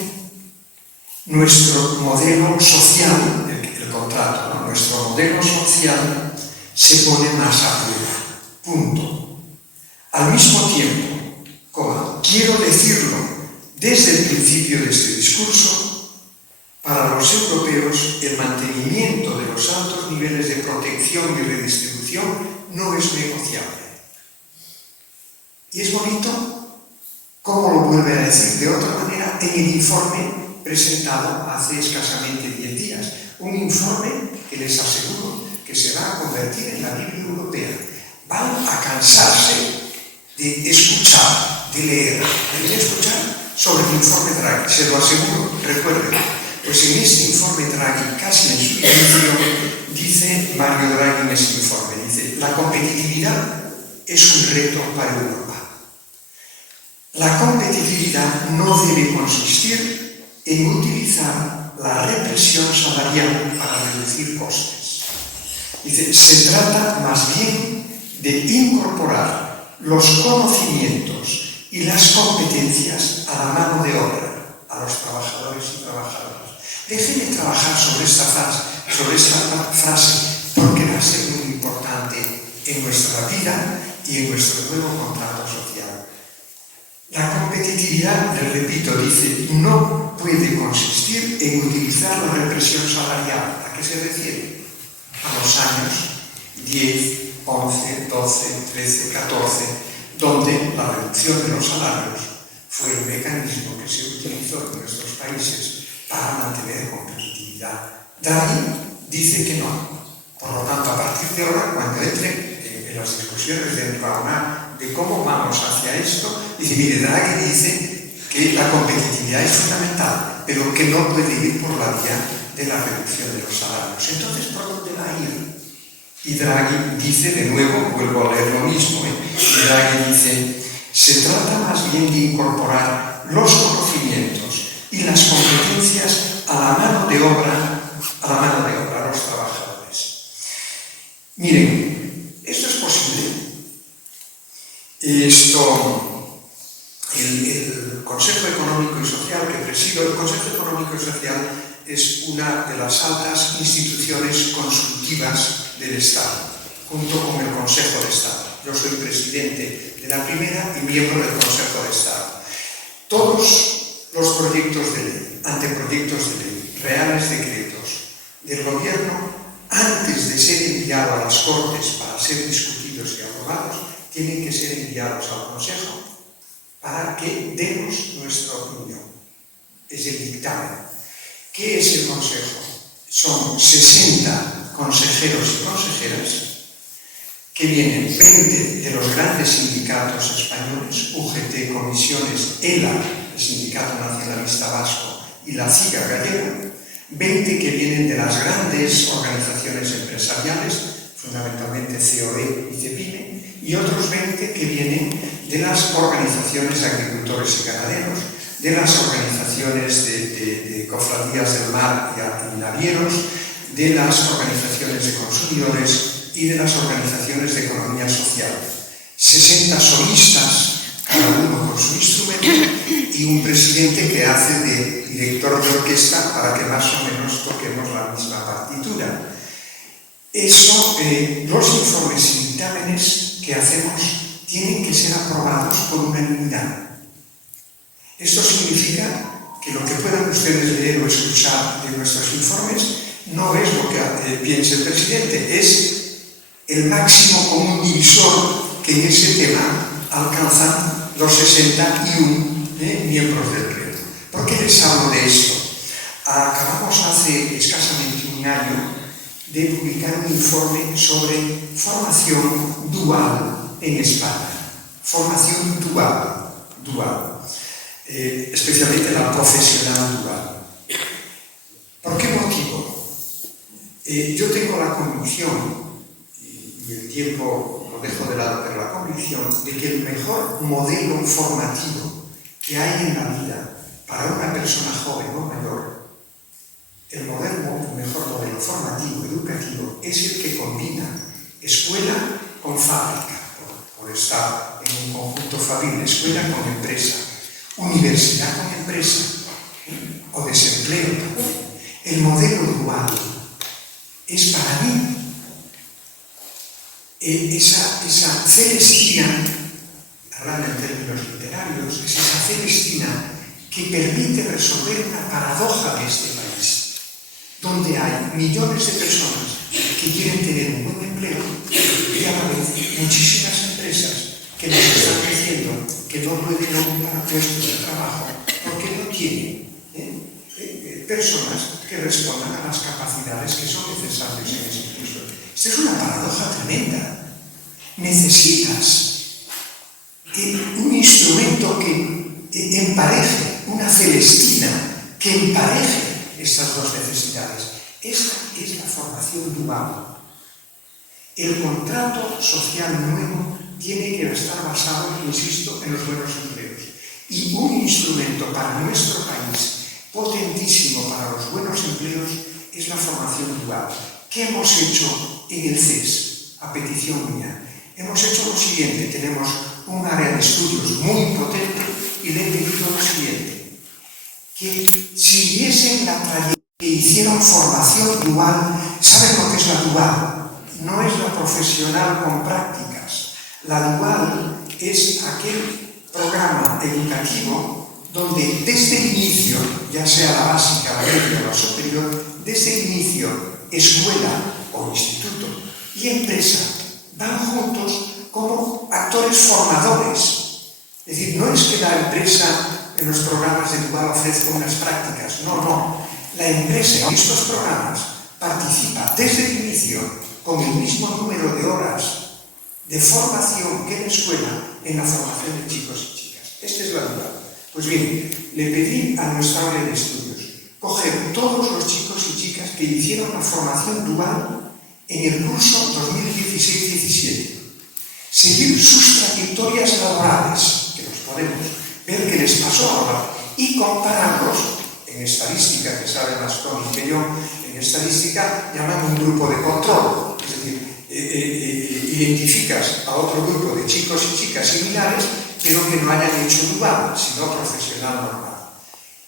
nuestro modelo social, el contrato, ¿no? Nuestro modelo social se pone más a prueba. Punto. Al mismo tiempo, quiero decirlo desde el principio de este discurso, para los europeos el mantenimiento de los altos niveles de protección y redistribución no es negociable. Y es bonito cómo lo vuelve a decir de otra manera en el informe presentado hace escasamente 10 días. Un informe que les aseguro que se va a convertir en la Biblia europea. Van a cansarse de escuchar, de leer, de escuchar sobre el informe Draghi, se lo aseguro, recuerden. Pues en este informe Draghi, casi en su inicio, dice Mario Draghi en ese informe, dice, la competitividad es un reto para Europa. La competitividad no debe consistir en utilizar la represión salarial para reducir costes. Dice, se trata más bien de incorporar los conocimientos y las competencias a la mano de obra, a los trabajadores y trabajadoras. Dejen de trabajar sobre esta frase, porque va a ser muy importante en nuestra vida y en nuestro nuevo contrato social. La competitividad, les repito, dice, no puede consistir en utilizar la represión salarial. ¿A qué se refiere? A los años 10, 11, 12, 13, 14, donde la reducción de los salarios fue el mecanismo que se utilizó en nuestros países para mantener competitividad. Draghi dice que no. Por lo tanto, a partir de ahora, cuando entre en las discusiones de enraonar de cómo vamos hacia esto, dice, mire, Draghi dice que la competitividad es fundamental, pero que no puede ir por la vía de la reducción de los salarios. Entonces, ¿por dónde va a ir? Y Draghi dice, de nuevo, vuelvo a leer lo mismo, y Draghi dice, se trata más bien de incorporar los conocimientos y las competencias a la mano de obra, a los trabajadores. Miren, esto es posible. El Consejo Económico y Social que presido, el Consejo Económico y Social es una de las altas instituciones consultivas del Estado, junto con el Consejo de Estado. Yo soy presidente de la primera y miembro del Consejo de Estado. Todos los proyectos de ley, anteproyectos de ley, reales decretos del Gobierno, antes de ser enviados a las Cortes para ser discutidos y aprobados, tienen que ser enviados al Consejo para que demos nuestra opinión. Es el dictamen. ¿Qué es el Consejo? Son 60 consejeros y consejeras que vienen 20 de los grandes sindicatos españoles, UGT, Comisiones, ELA, el Sindicato Nacionalista Vasco, y la CIGA gallega, 20 que vienen de las grandes organizaciones empresariales, fundamentalmente COE y CEPIME, y otros 20 que vienen de las organizaciones de agricultores y ganaderos, de las organizaciones de cofradías del mar y navieros, de las organizaciones de consumidores y de las organizaciones de economía social. 60 solistas, cada uno con su instrumento, y un presidente que hace de director de orquesta para que más o menos toquemos la misma partitura. Eso, los informes y dictámenes que hacemos tienen que ser aprobados por unanimidad. Esto significa que lo que puedan ustedes leer o escuchar de nuestros informes no es lo que piense el presidente, es el máximo común divisor que en ese tema alcanzan los 61 miembros del Pleno. ¿Por qué les hablo de esto? Acabamos hace escasamente un año de publicar un informe sobre formación dual en España. Formación dual. Especialmente la profesional dual. ¿Por qué motivo? Yo tengo la convicción, y el tiempo lo dejo de lado, pero la convicción de que el mejor modelo formativo que hay en la vida para una persona joven o mayor, el mejor modelo formativo, educativo, es el que combina escuela con fábrica, por estar en un conjunto fabril, escuela con empresa, universidad con empresa, o desempleo también. El modelo dual es para mí esa Celestina, hablando en términos literarios, es esa Celestina que permite resolver una paradoja de este país, donde hay millones de personas que quieren tener un buen empleo y a la vez muchísimas empresas que nos están diciendo que no pueden ocupar puestos de trabajo porque no tienen personas que respondan a las capacidades que son necesarias en ese puesto. Esta es una paradoja tremenda. Necesitas un instrumento que empareje, una Celestina que empareje estas dos necesidades. Esta es la formación dual. El contrato social nuevo tiene que estar basado, insisto, en los buenos empleos. Y un instrumento para nuestro país potentísimo para los buenos empleos es la formación dual. ¿Qué hemos hecho en el CES? A petición mía. Hemos hecho lo siguiente. Tenemos un área de estudios muy potente y le he pedido lo siguiente. Que siguiesen la trayectoria, que hicieron formación dual. ¿Saben lo que es la dual? No es la profesional con prácticas. La dual es aquel programa educativo donde desde el inicio, ya sea la básica, la media o la superior, desde el inicio, escuela o instituto y empresa van juntos como actores formadores. Es decir, no es que la empresa en los programas de Dual ofrezca unas prácticas, no. La empresa en estos programas participa desde el inicio con el mismo número de horas de formación que en la escuela en la formación de chicos y chicas. Esta es la duda. Pues bien, le pedí a nuestra área de estudios coger todos los chicos y chicas que hicieron la formación dual en el curso 2016-17, seguir sus trayectorias laborales, que los podemos ver qué les pasó ahora, y compararlos en estadística, que sabe más Tony que yo, en estadística llaman un grupo de control, es decir, identificas a otro grupo de chicos y chicas similares, pero que no hayan hecho dual, sino profesional normal.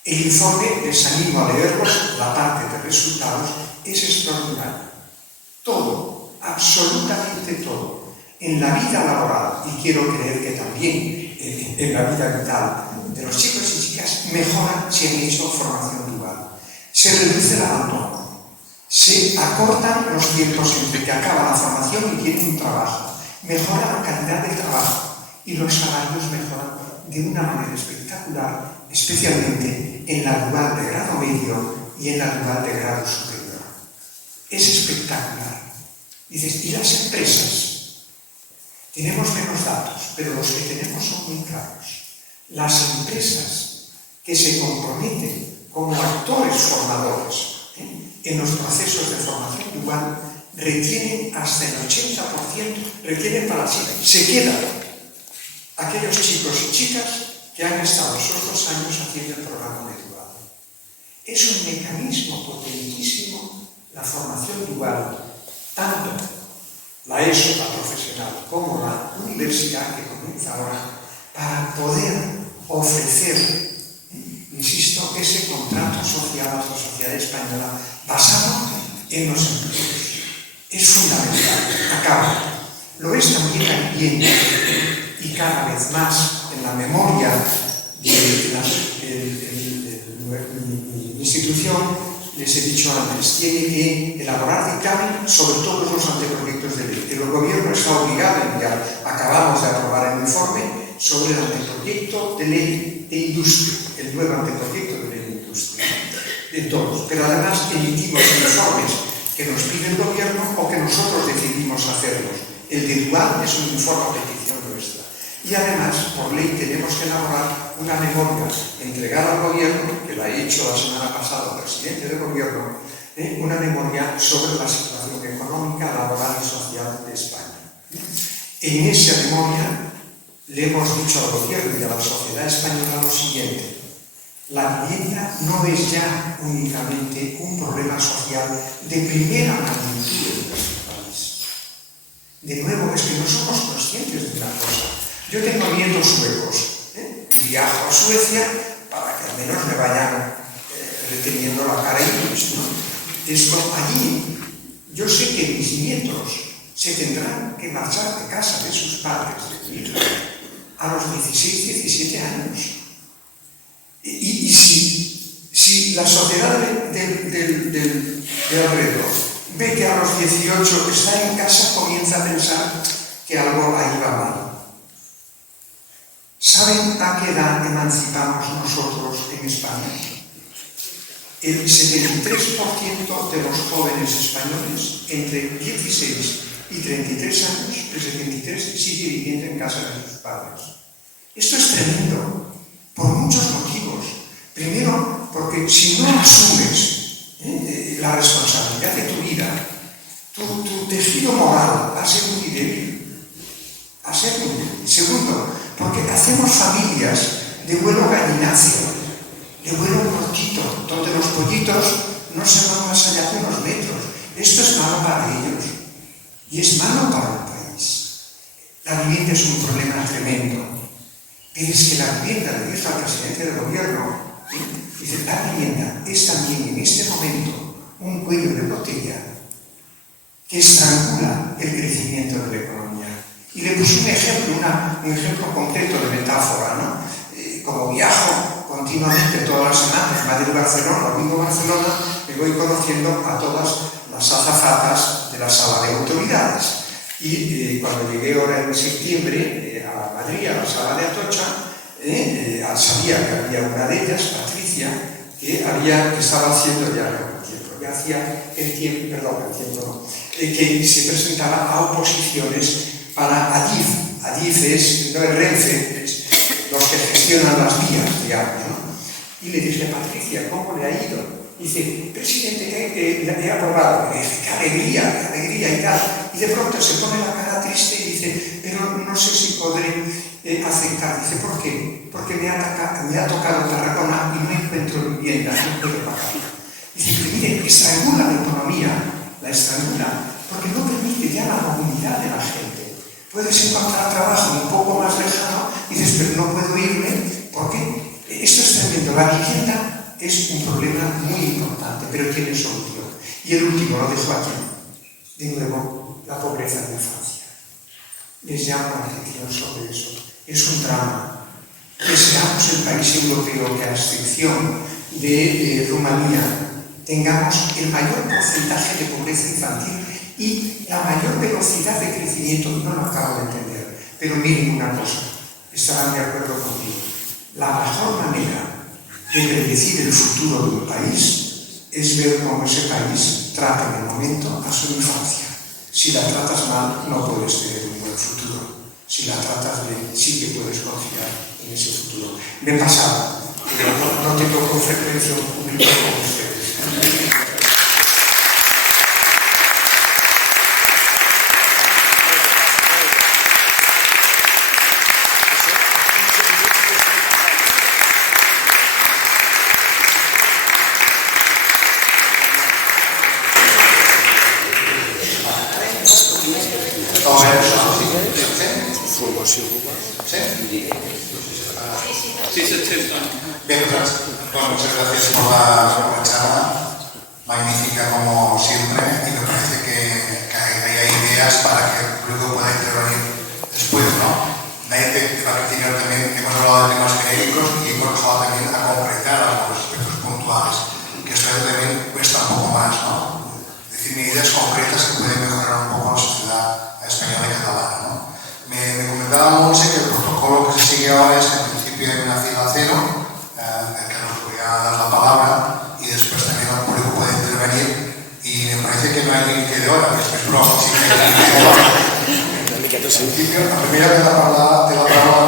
El informe, les animo a leerlos, la parte de resultados es extraordinaria. Todo, absolutamente todo, en la vida laboral, y quiero creer que también en la vida vital de los chicos y chicas, mejora si han hecho formación dual. Se reduce el abandono, se acortan los tiempos entre que acaba la formación y tienen un trabajo, mejora la calidad del trabajo y los salarios mejoran de una manera espectacular, especialmente en la dual de grado medio y en la dual de grado superior. Es espectacular. Dices, ¿y las empresas? Tenemos menos datos, pero los que tenemos son muy claros. Las empresas que se comprometen como actores formadores en los procesos de formación dual retienen hasta el 80%, retienen para siempre. Se quedan aquellos chicos y chicas que han estado esos 2 años haciendo el programa de dual. Es un mecanismo potentísimo la formación dual, tanto la ESO, la profesional, como la universidad que comienza ahora, para poder ofrecer, insisto, ese contrato social a la sociedad española basado en los empleos. Es fundamental. Acaba. Lo es también la vivienda y cada vez más en la memoria de mi institución, les he dicho antes, tiene que elaborar dictamen sobre todos los anteproyectos de ley. El gobierno está obligado, ya acabamos de aprobar el informe sobre el anteproyecto de ley de industria, el nuevo anteproyecto de ley de industria, de todos. Pero además emitimos informes que nos pide el gobierno o que nosotros decidimos hacerlos. El de dual es un informe a petición nuestra. Y además, por ley, tenemos que elaborar una memoria entregada al gobierno, que la he hecho la semana pasada al presidente del gobierno, una memoria sobre la situación económica, laboral y social de España. En esa memoria le hemos dicho al gobierno y a la sociedad española lo siguiente: la vivienda no es ya únicamente un problema social de primera magnitud en nuestro país. De nuevo, es que no somos conscientes de una cosa. Yo tengo nietos suecos y viajo a Suecia para que al menos me vayan reteniendo la cara y ¿no? Esto allí, yo sé que mis nietos se tendrán que marchar de casa de sus padres, de mi hija, a los 16, 17 años. Y si la sociedad del alrededor ve que a los 18 está en casa, comienza a pensar que algo ahí va mal. ¿Saben a qué edad emancipamos nosotros en España? El 73% de los jóvenes españoles entre 16 y 33 años, el 73 sigue viviendo en casa de sus padres. Esto es tremendo, por muchos motivos. Primero, porque si no asumes la responsabilidad de tu vida, tu tejido moral va a ser muy débil. Va a ser muy débil. Segundo, porque hacemos familias de vuelo gallinacio, de vuelo cortito, donde los pollitos no se van más allá de unos metros. Esto es malo para ellos y es malo para el país. La vivienda es un problema tremendo. Pero es que la vivienda, le dice al presidente del gobierno, dice, la vivienda es también en este momento un cuello de botella que estrangula el crecimiento de la economía. Y le puse un ejemplo concreto de metáfora, ¿no? Como viajo continuamente todas las semanas, Madrid-Barcelona, Domingo-Barcelona, me voy conociendo a todas las azafatas de la sala de autoridades. Y cuando llegué ahora en septiembre a Madrid, a la sala de Atocha, sabía que había una de ellas, Patricia, que estaba haciendo ya algún tiempo, ya hacía que se presentaba a oposiciones para Adif. Adif no es Renfe, es los que gestionan las vías, digamos, ¿no? Y le dije, Patricia, ¿cómo le ha ido? Dice, presidente, que he aprobado. Y dice, qué alegría y tal. Y de pronto se pone la cara triste y dice, pero no sé si podré aceptar. Dice, ¿por qué? Porque me ha tocado Tarragona y no encuentro vivienda, no puedo pagar. Dice, pero mire, estrangula la economía, la estrangula, porque no permite ya la movilidad de la gente. Puedes encontrar trabajo un poco más lejano y dices, pero no puedo irme, porque esto es tremendo. La vivienda es un problema muy importante, pero tiene solución. Y el último, lo dejo aquí. De nuevo, la pobreza en la infancia. Les llamo a la atención sobre eso. Es un drama. Que seamos el país europeo que, a excepción de Rumanía, tengamos el mayor porcentaje de pobreza infantil y la mayor velocidad de crecimiento. No lo acabo de entender. Pero miren una cosa, estarán de acuerdo conmigo. La mejor manera de predecir el futuro de un país es ver cómo ese país trata en el momento a su infancia. Si la tratas mal, no puedes tener un buen futuro. Si la tratas bien, sí que puedes confiar en ese futuro. Me he pasado, pero no tengo con frecuencia un público como ustedes. Bien, bueno, muchas gracias por la charla, magnífica como siempre, y me parece que hay ideas para que luego pueda intervenir después, ¿no? Nadie te va a recibir también, hemos hablado de temas genéricos y hemos dejado también a concretar algunos aspectos puntuales, que esto también cuesta un poco más, ¿no? Decir medidas concretas que pueden mejorar un poco la sociedad española y catalana, ¿no? Me comentaba Monse que el protocolo que se sigue ahora es que en principio hay una fila cero, que nos voy a dar la palabra y después también el público puede intervenir, y me parece que no hay límite de hora, después broma, sí que hay límite de hora. En principio, la primera de la palabra a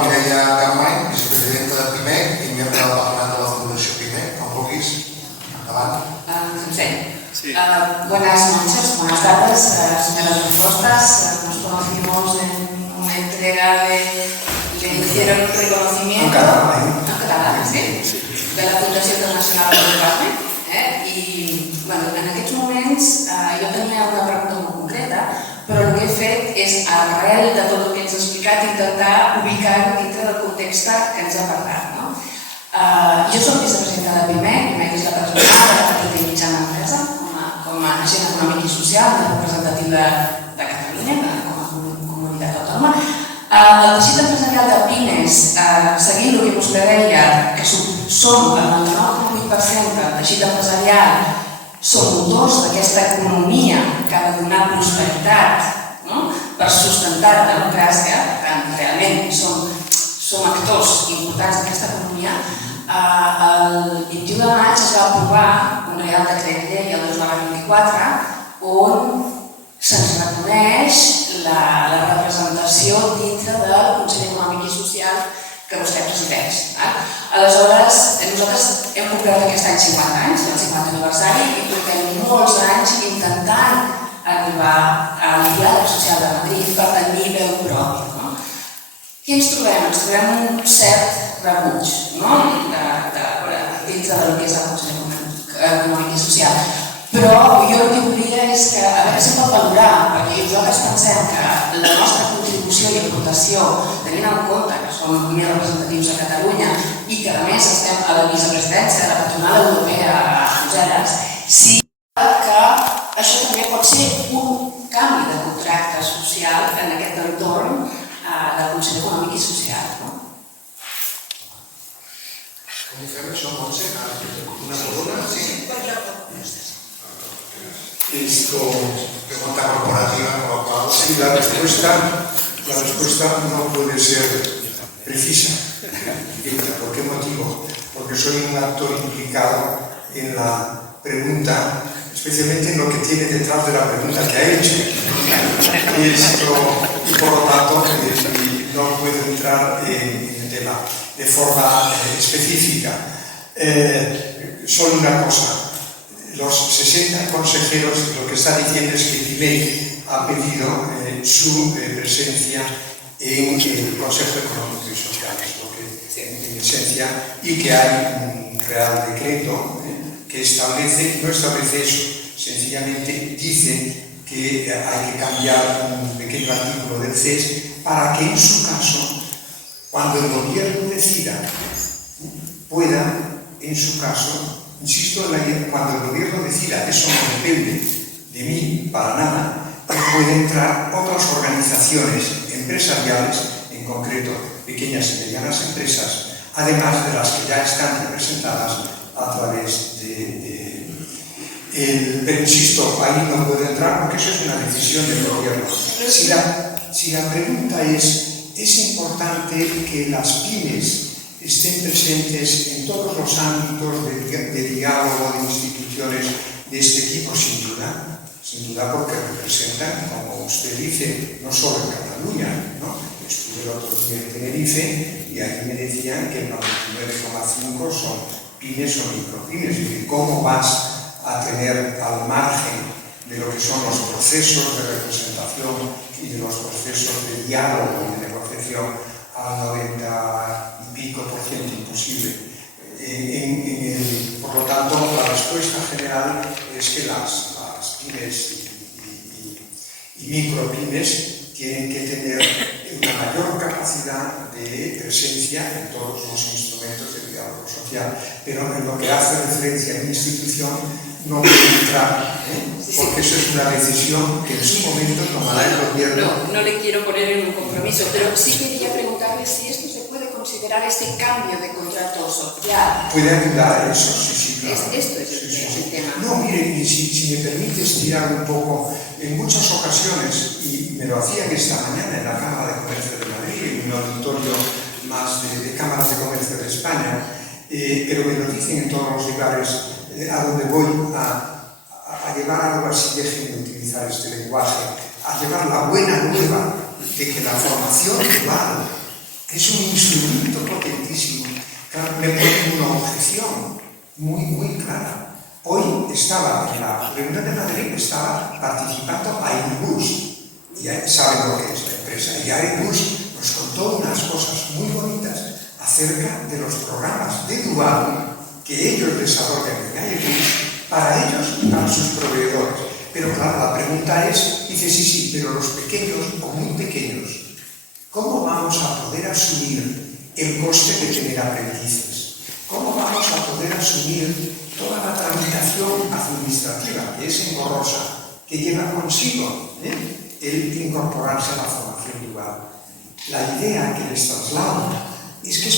Mireia Campmany, vicepresidenta del PIMEC i membre del Parlament de la Fundació PIMEC, com vulguis. Endavant. Sí. Buenas noches, buenas tardes, señoras respuestas. Nos conocimos en una entrega le hicieron un reconocimiento de la Fundació Internacional del Carme. I bueno, en aquests moments jo tenia una pregunta molt concreta, però el que he fet és, arrel de tot el que ens ha explicat, intentar ubicar-ho dintre del context que ens ha parlat. No? Jo soc vicepresidenta de PIMEC. PIMEC és la patronal de la petita i mitjana empresa, com a agent econòmic i social representatiu de Catalunya, com a comunitat autònoma. El teixit empresarial de pimes, seguint el que vostè deia, que som el 99,8% del teixit empresarial, som motors d'aquesta economia que ha de donar prosperitat, no? Per sustentar la democràcia. Per tant, realment som actors importants d'aquesta economia. El 21 de maig es va aprovar un Reial Decret Llei, el 2024, on se'ns reconeix la representació dintre del Consell Econòmic i Social que vostè presideix. Aleshores, nosaltres hem complert aquest any 50 anys, el 50 aniversari, i portem molts anys intentant arribar al diàleg social de Madrid per tenir veu pròpia. Què ens trobem? Ens trobem un cert rebuig dintre del que és el Consell Econòmic i Social. Però jo el que volia és que, a veure si pot valorar, perquè nosaltres pensem que la nostra contribució i aportació, tenint en compte que som més representatius a Catalunya i que a més estem a la vicepresidència de la patronal europea a Brussel·les, sí que això també pot ser un canvi de contracte social en aquest entorn del Consell Econòmic i Social. Com ho fem això, Montse? Una columna? Sí? Esto cuenta corporativa, con lo cual... Sí, la respuesta no puede ser precisa. ¿Por qué motivo? Porque soy un actor implicado en la pregunta, especialmente en lo que tiene detrás de la pregunta que ha hecho. Y por lo tanto, no puedo entrar en el tema de forma específica. Solo una cosa, los 60 consejeros lo que está diciendo es que TIMEC ha pedido su presencia en el Consejo Económico y Social, es lo que en esencia, y que hay un real decreto que no establece eso, sencillamente dice que hay que cambiar un pequeño artículo del CES para que en su caso, cuando el gobierno decida, pueda, en su caso, insisto, cuando el gobierno decida, eso no depende de mí para nada, que pueden entrar otras organizaciones empresariales, en concreto pequeñas y medianas empresas, además de las que ya están representadas a través pero insisto, ahí no puedo entrar porque eso es una decisión del gobierno. Si la pregunta es importante que las pymes estén presentes en todos los ámbitos de diálogo de instituciones de este tipo, sin duda porque representan, como usted dice, no solo en Cataluña, ¿no? Estuve el otro día en Tenerife y ahí me decían que el 99,5% son pymes o micropymes, y cómo vas a tener al margen de lo que son los procesos de representación y de los procesos de diálogo y de negociación al 90 y pico % imposible. Por lo tanto, la respuesta general es que las pymes y micropymes tienen que tener una mayor capacidad de presencia en todos los instrumentos de diálogo social, pero en lo que hace referencia a mi institución no voy a entrar, porque eso es una decisión que en su momento tomará el gobierno. No le quiero poner en un compromiso, pero sí quería preguntarle si esto se puede considerar este cambio de contrato social. ¿Puede ayudar a eso? Sí, claro. Esto es el tema. No, mire, si me permites tirar un poco, en muchas ocasiones, y me lo hacían esta mañana en la Cámara de Comercio de Madrid, en un auditorio más de cámaras de comercio de España, pero me lo dicen en todos los lugares a donde voy a llevar algo así, déjenme utilizar este lenguaje, a llevar la buena nueva de que la formación dual es un instrumento potentísimo. Claro, me ponen una objeción muy clara. Hoy estaba en la reunión de Madrid, estaba participando Airbus, ya saben lo que es la empresa, y Airbus nos contó unas cosas muy bonitas acerca de los programas de dual que ellos desarrollan en Airbus para ellos y para sus proveedores. Pero claro, la pregunta es, dice, sí, pero los pequeños o muy pequeños, ¿cómo vamos a poder asumir el coste de tener aprendices? ¿Cómo vamos a poder asumir toda la tramitación administrativa, que es engorrosa, que lleva consigo el incorporarse a la formación dual? La idea que les traslado es que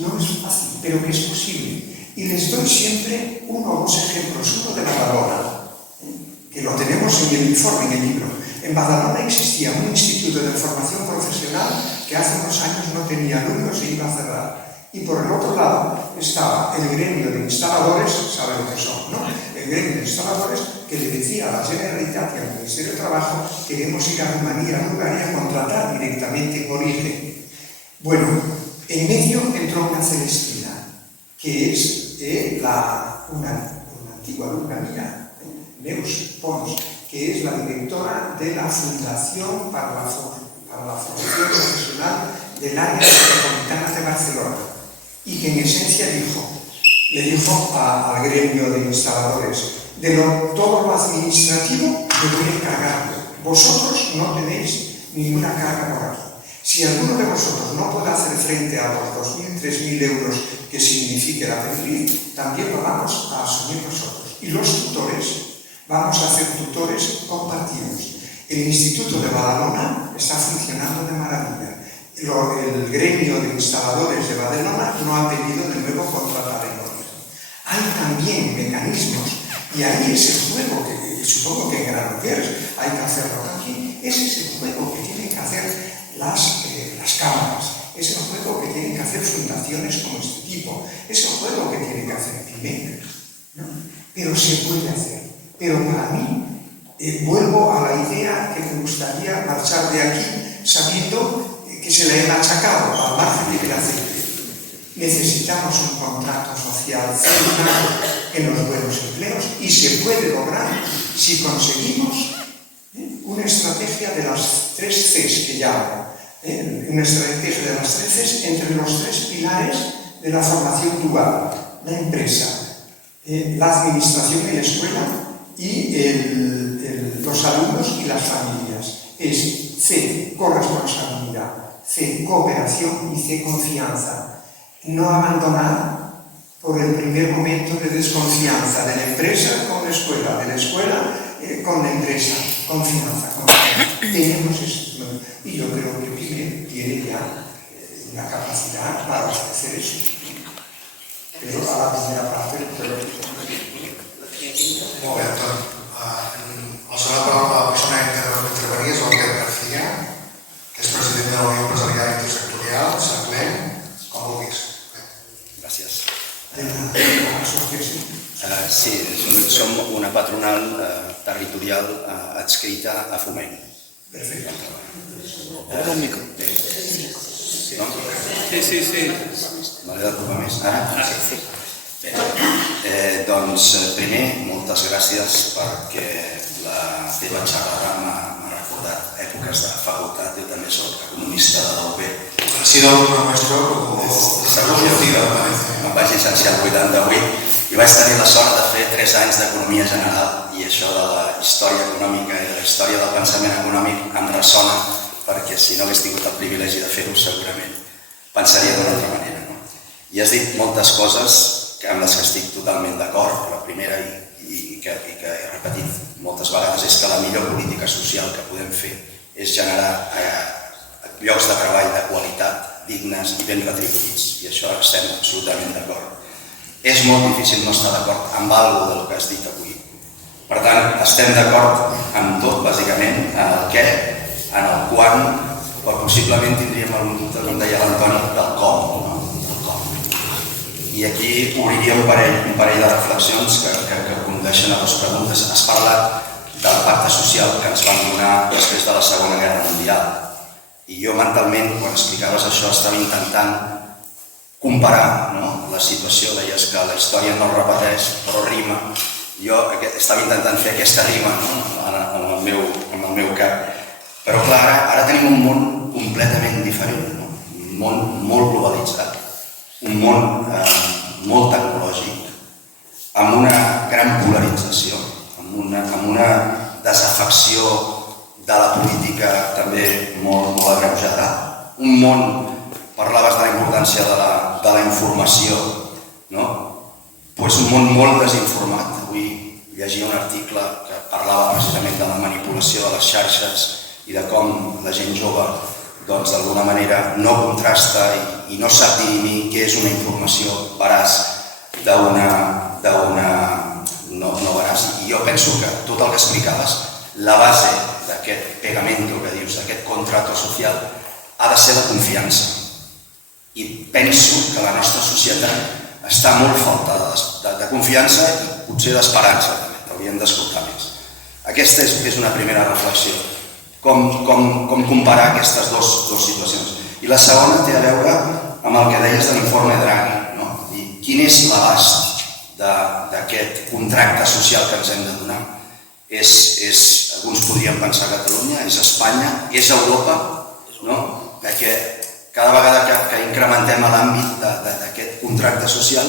no es fácil, pero que es posible. Y les doy siempre uno o dos ejemplos. Uno de Badalona, que lo tenemos en el informe, en el libro. En Badalona existía un instituto de formación profesional que hace unos años no tenía alumnos e iba a cerrar. Y por el otro lado estaba el gremio de instaladores, ¿sabe lo que son, no? El gremio de instaladores que le decía a la Generalitat y al Ministerio de Trabajo: queremos ir a Rumanía, a Bulgaria, a contratar directamente en origen. Bueno, en medio entró una Celestina, que es una antigua alumna mía, Neus Pons, que es la directora de la Fundación para la Formación Profesional del Área Metropolitana de Barcelona, y que en esencia le dijo al gremio de instaladores: todo lo administrativo me voy a encargar, vosotros no tenéis ninguna carga por aquí. Si alguno de vosotros no puede hacer frente a los 2.000, 3.000 euros que signifique la PNL, también lo vamos a asumir nosotros. Y los tutores, vamos a hacer tutores compartidos. El Instituto de Badalona está funcionando de maravilla. El gremio de instaladores de Badalona no ha pedido de nuevo contratar en origen. Hay también mecanismos Y ahí es el juego, que supongo que en Granollers hay que hacerlo aquí, ese es el juego que tienen que hacer las cámaras, es el juego que tienen que hacer fundaciones como este tipo, es el juego que tienen que hacer Pimec, ¿no? Pero se puede hacer. Pero para mí, vuelvo a la idea que me gustaría marchar de aquí sabiendo que se le ha machacado al margen de que la aceite. Necesitamos un contrato social centrado en los buenos empleos y se puede lograr si conseguimos una estrategia de las 3 Cs que llamo, una estrategia de las 3 Cs entre los 3 pilares de la formación dual, la empresa, la administración y la escuela y los alumnos y las familias. Es C, corresponsabilidad, C, cooperación y C, confianza. No abandonar por el primer momento de desconfianza de la empresa con la escuela, de la escuela con la empresa, confianza. Tenemos eso. Y yo creo que Pimec tiene ya una capacidad para ofrecer eso. Pero a la primera parte, pero... Molt bé, Antoni. La segona paraula de la persona que intervenia és l'Albert García, que és president de la Unió Empresarial Intersectorial, SACLEM, com vulguis. Gràcies. Sí, som una patronal territorial adscrita a Foment. perfecte. Obre un micro. Sí. M'he de tocar més. Ara? Sí. Bé, doncs primer, moltes gràcies perquè la teva xerrada m'ha recordat èpoques de facultat. Jo també soc economista de la UB. Ha sido alumno nuestro Em vaig llicenciar el 88 i vaig tenir la sort de fer 3 anys d'economia general i això de la història econòmica i de la història del pensament econòmic em ressona perquè si no hagués tingut el privilegi de fer-ho segurament pensaria d'una altra manera. I has dit moltes coses amb les que estic totalment d'acord. La primera i que he repetit moltes vegades és que la millor política social que podem fer és generar llocs de treball de qualitat, dignes i ben retribuïts, i això estem absolutament d'acord. És molt difícil no estar d'acord amb alguna cosa del que has dit avui. Per tant, estem d'acord amb tot, bàsicament, en el què, en el quan, però possiblement tindríem algun dubte, com deia l'Antoni, del com. I aquí obriria un parell de reflexions que condueixen a 2 preguntes. Has parlat del pacte social que ens van donar després de la Segona Guerra Mundial. I jo mentalment, quan explicaves això, estava intentant comparar la situació. Deies que la història no es repeteix, però rima. Jo estava intentant fer aquesta rima en el meu cap. Però clar, ara tenim un món completament diferent, un món molt globalitzat, un món molt tecnològic, amb una gran polarització, amb una desafecció de la política també molt agreujada. Un món, parlaves de la importància de la informació, un món molt desinformat. Avui llegia un article que parlava precisament de la manipulació de les xarxes i de com la gent jove d'alguna manera no contrasta i no sap dir què és una informació veraç d'una no veraç. I jo penso que tot el que explicaves, la base d'aquest pegamento que dius, d'aquest contrato social, ha de ser la confiança. I penso que la nostra societat està molt faltada de confiança i potser d'esperança també, t'hauríem d'escoltar més. Aquesta és una primera reflexió. Com comparar aquestes dues situacions. I la segona té a veure amb el que deies de l'informe Draghi. Quin és l'abast d'aquest contracte social que ens hem de donar? Alguns podrien pensar a Catalunya, és Espanya, és Europa, perquè cada vegada que incrementem l'àmbit d'aquest contracte social,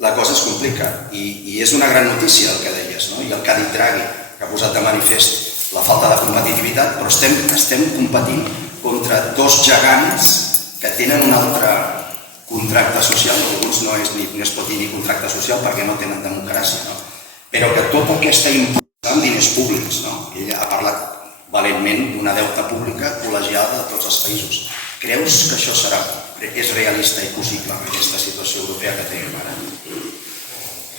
la cosa es complica. I és una gran notícia el que deies, i el que ha dit Draghi, que ha posat de manifest la falta de competitivitat, però estem competint contra 2 gegants que tenen un altre contracte social, alguns no es pot dir ni contracte social perquè no tenen democràcia, però que tot el que està impulsant amb diners públics, ell ha parlat valentment d'una deuta pública col·legiada de tots els països. Creus que això és realista i possible en aquesta situació europea que tenim ara?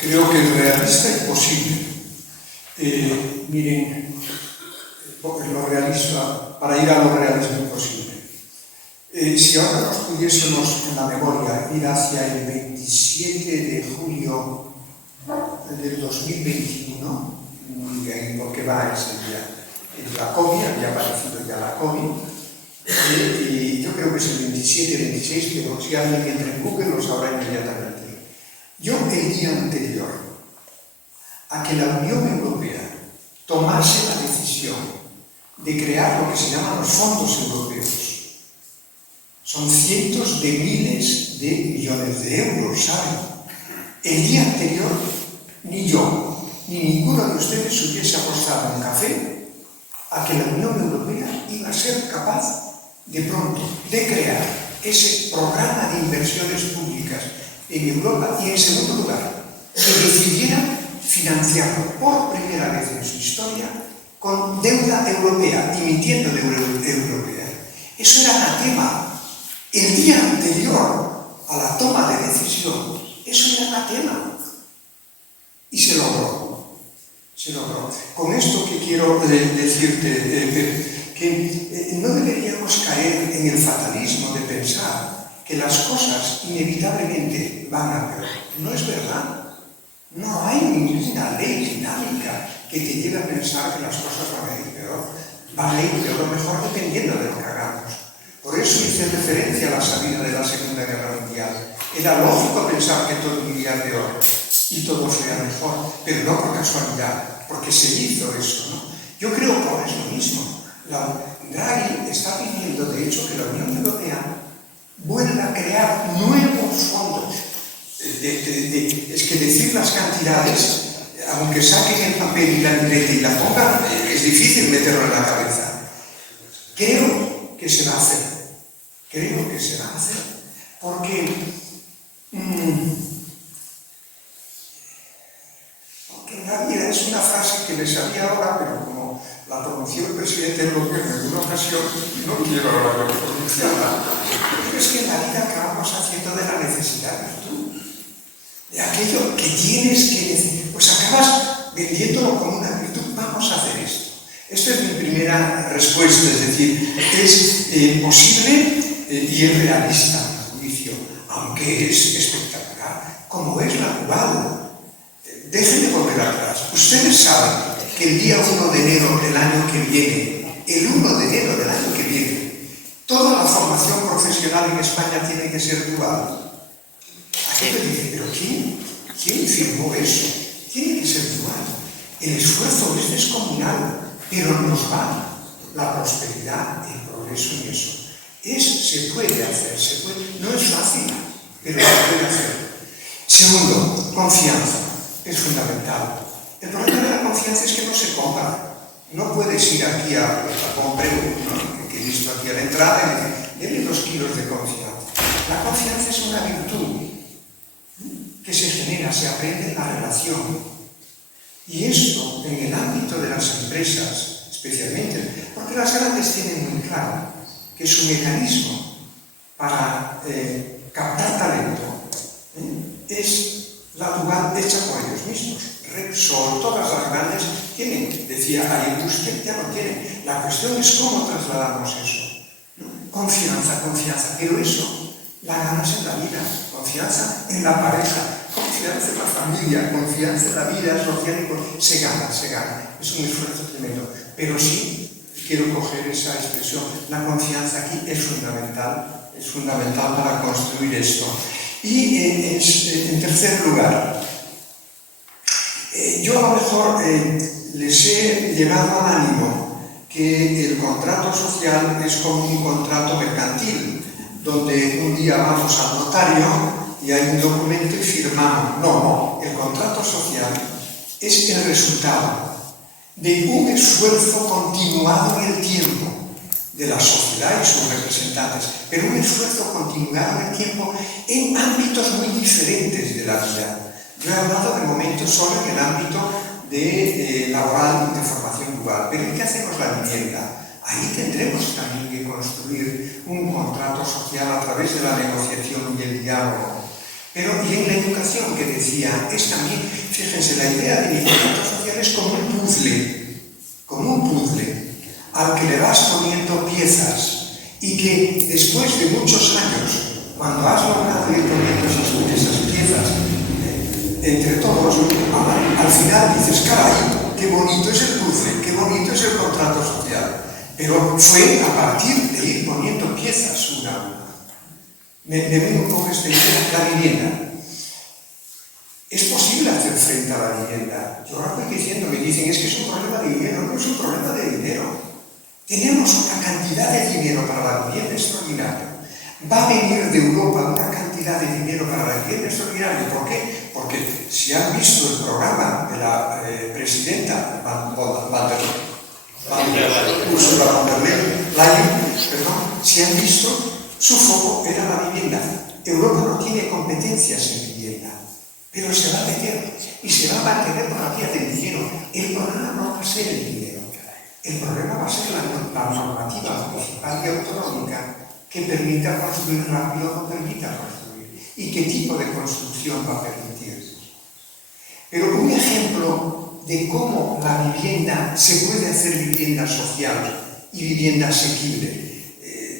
creo que es realista y posible. Miren, lo realista, para ir a lo realismo imposible. Si ahora nos pudiésemos en la memoria ir hacia el 27 de julio del 2021, en lo que va ese día, la COVID, había aparecido ya la COVID, y yo creo que es el 27, 26, pero si alguien entra en Google lo sabrá inmediatamente. Yo el día anterior a que la Unión Europea tomase la decisión de crear lo que se llaman los fondos europeos, son cientos de miles de millones de euros, ¿saben? El día anterior, ni yo, ni ninguno de ustedes hubiese apostado un café a que la Unión Europea iba a ser capaz, de pronto, de crear ese programa de inversiones públicas en Europa y, en segundo lugar, que decidiera financiarlo por primera vez en su historia con deuda europea, emitiendo deuda europea. Eso era anatema. El día anterior a la toma de decisión, eso era anatema. Y se logró. Se logró. Con esto que quiero decirte, que no deberíamos caer en el fatalismo de pensar que las cosas inevitablemente van a peor. No es verdad. No hay ninguna ley dinámica que te lleve a pensar que las cosas van a ir peor. Van a ir peor o mejor dependiendo de lo que hagamos. Por eso hice referencia a la salida de la Segunda Guerra Mundial. Era lógico pensar que todo iría peor y todo fuera mejor, pero no por casualidad, porque se hizo eso, ¿no? Yo creo que ahora es lo mismo. Draghi está pidiendo, de hecho, que la Unión Europea vuelva a crear nuevos fondos. Es que decir las cantidades, aunque saquen el papel y la libreta y la pongan, es difícil meterlo en la cabeza. Creo que se va a hacer. Creo que se va a hacer. Porque la vida es una frase que me salía ahora, pero como la pronunció el presidente del gobierno en una ocasión, no quiero ahora pronunciarla. Pero es que en la vida acabamos haciendo de la necesidad virtud. De aquello que tienes que decir, pues acabas vendiéndolo como una virtud. Vamos a hacer esto. Esta es mi primera respuesta, es decir, es posible y es realista, a mi juicio, aunque es espectacular, como es la cubana. Déjenme volver atrás. Ustedes saben que el día 1 de enero del año que viene, el 1 de enero del año que viene, toda la formación profesional en España tiene que ser dual. Aquello dice, ¿pero quién firmó eso? Tiene que ser dual. El esfuerzo es descomunal, pero nos va la prosperidad, el progreso en eso. Se puede hacer, no es fácil, pero se puede hacer. Segundo, confianza. Es fundamental. El problema de la confianza es que no se compra. No puedes ir aquí a comprar, ¿no? Que he visto aquí a la entrada y decir, deme 2 kilos de confianza. La confianza es una virtud que se genera, se aprende en la relación. Y esto, en el ámbito de las empresas, especialmente, porque las grandes tienen muy claro que su mecanismo para captar talento es la dual hecha por ellos mismos. Repsol, todas las grandes tienen, decía Ariel, usted ya lo tiene. La cuestión es cómo trasladamos eso. ¿No? Confianza, pero eso la ganas en la vida. Confianza en la pareja, confianza en la familia, confianza en la vida social. Se gana. Es un esfuerzo tremendo. Pero sí, quiero coger esa expresión. La confianza aquí es fundamental para construir esto. Y en tercer lugar, yo a lo mejor les he llevado al ánimo que el contrato social es como un contrato mercantil, donde un día vamos al notario y hay un documento y firmamos. No, el contrato social es el resultado de un esfuerzo continuado en el tiempo de la sociedad y sus representantes, pero un esfuerzo continuado en el tiempo en ámbitos muy diferentes de la vida. Yo he hablado de momento solo en el ámbito de laboral de formación dual, pero ¿y qué hacemos la vivienda? Ahí tendremos también que construir un contrato social a través de la negociación y el diálogo. Pero y en la educación presentación que decía es también, fíjense, la idea de iniciativa social es como un puzzle al que le vas poniendo piezas y que después de muchos años, cuando has logrado ir poniendo esas piezas entre todos, al final dices, caray, qué bonito es el puzzle, qué bonito es el contrato social. Pero fue a partir de ir poniendo piezas una a una. Me veo un poco esta idea, la vivienda. ¿Es posible hacer frente a la vivienda? Yo ahora voy diciendo, me dicen, es que es un problema de dinero. No es un problema de dinero. Tenemos una cantidad de dinero para la vivienda extraordinaria. Va a venir de Europa una cantidad de dinero para la vivienda extraordinaria. ¿Por qué? Porque si han visto el programa de la presidenta Ursula von der Leyen, si han visto, su foco era la vivienda. Europa no tiene competencias en vivienda, pero se va a meter y se va a mantener por la vía del dinero. El problema no va a ser el dinero, el problema va a ser la normativa municipal y autonómica que permita construir rápido o no permita construir y qué tipo de construcción va a permitir. Pero un ejemplo de cómo la vivienda se puede hacer vivienda social y vivienda asequible.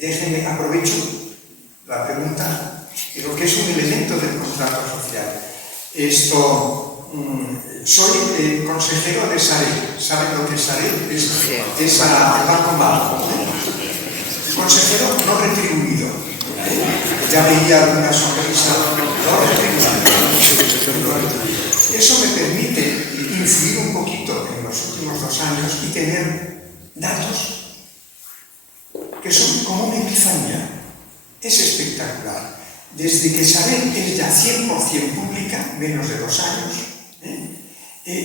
Déjenme, aprovecho la pregunta, pero que es un elemento del contrato social. Soy consejero de Sareb. ¿Saben lo que es Sareb? Es el Banco Marco. Consejero no retribuido. Ya veía alguna sonrisa no retribuido. Eso me permite influir un poquito en los últimos 2 años y tener datos que son como una epifanía. Es espectacular. Desde que Sareb es ya 100% pública, menos de 2 años,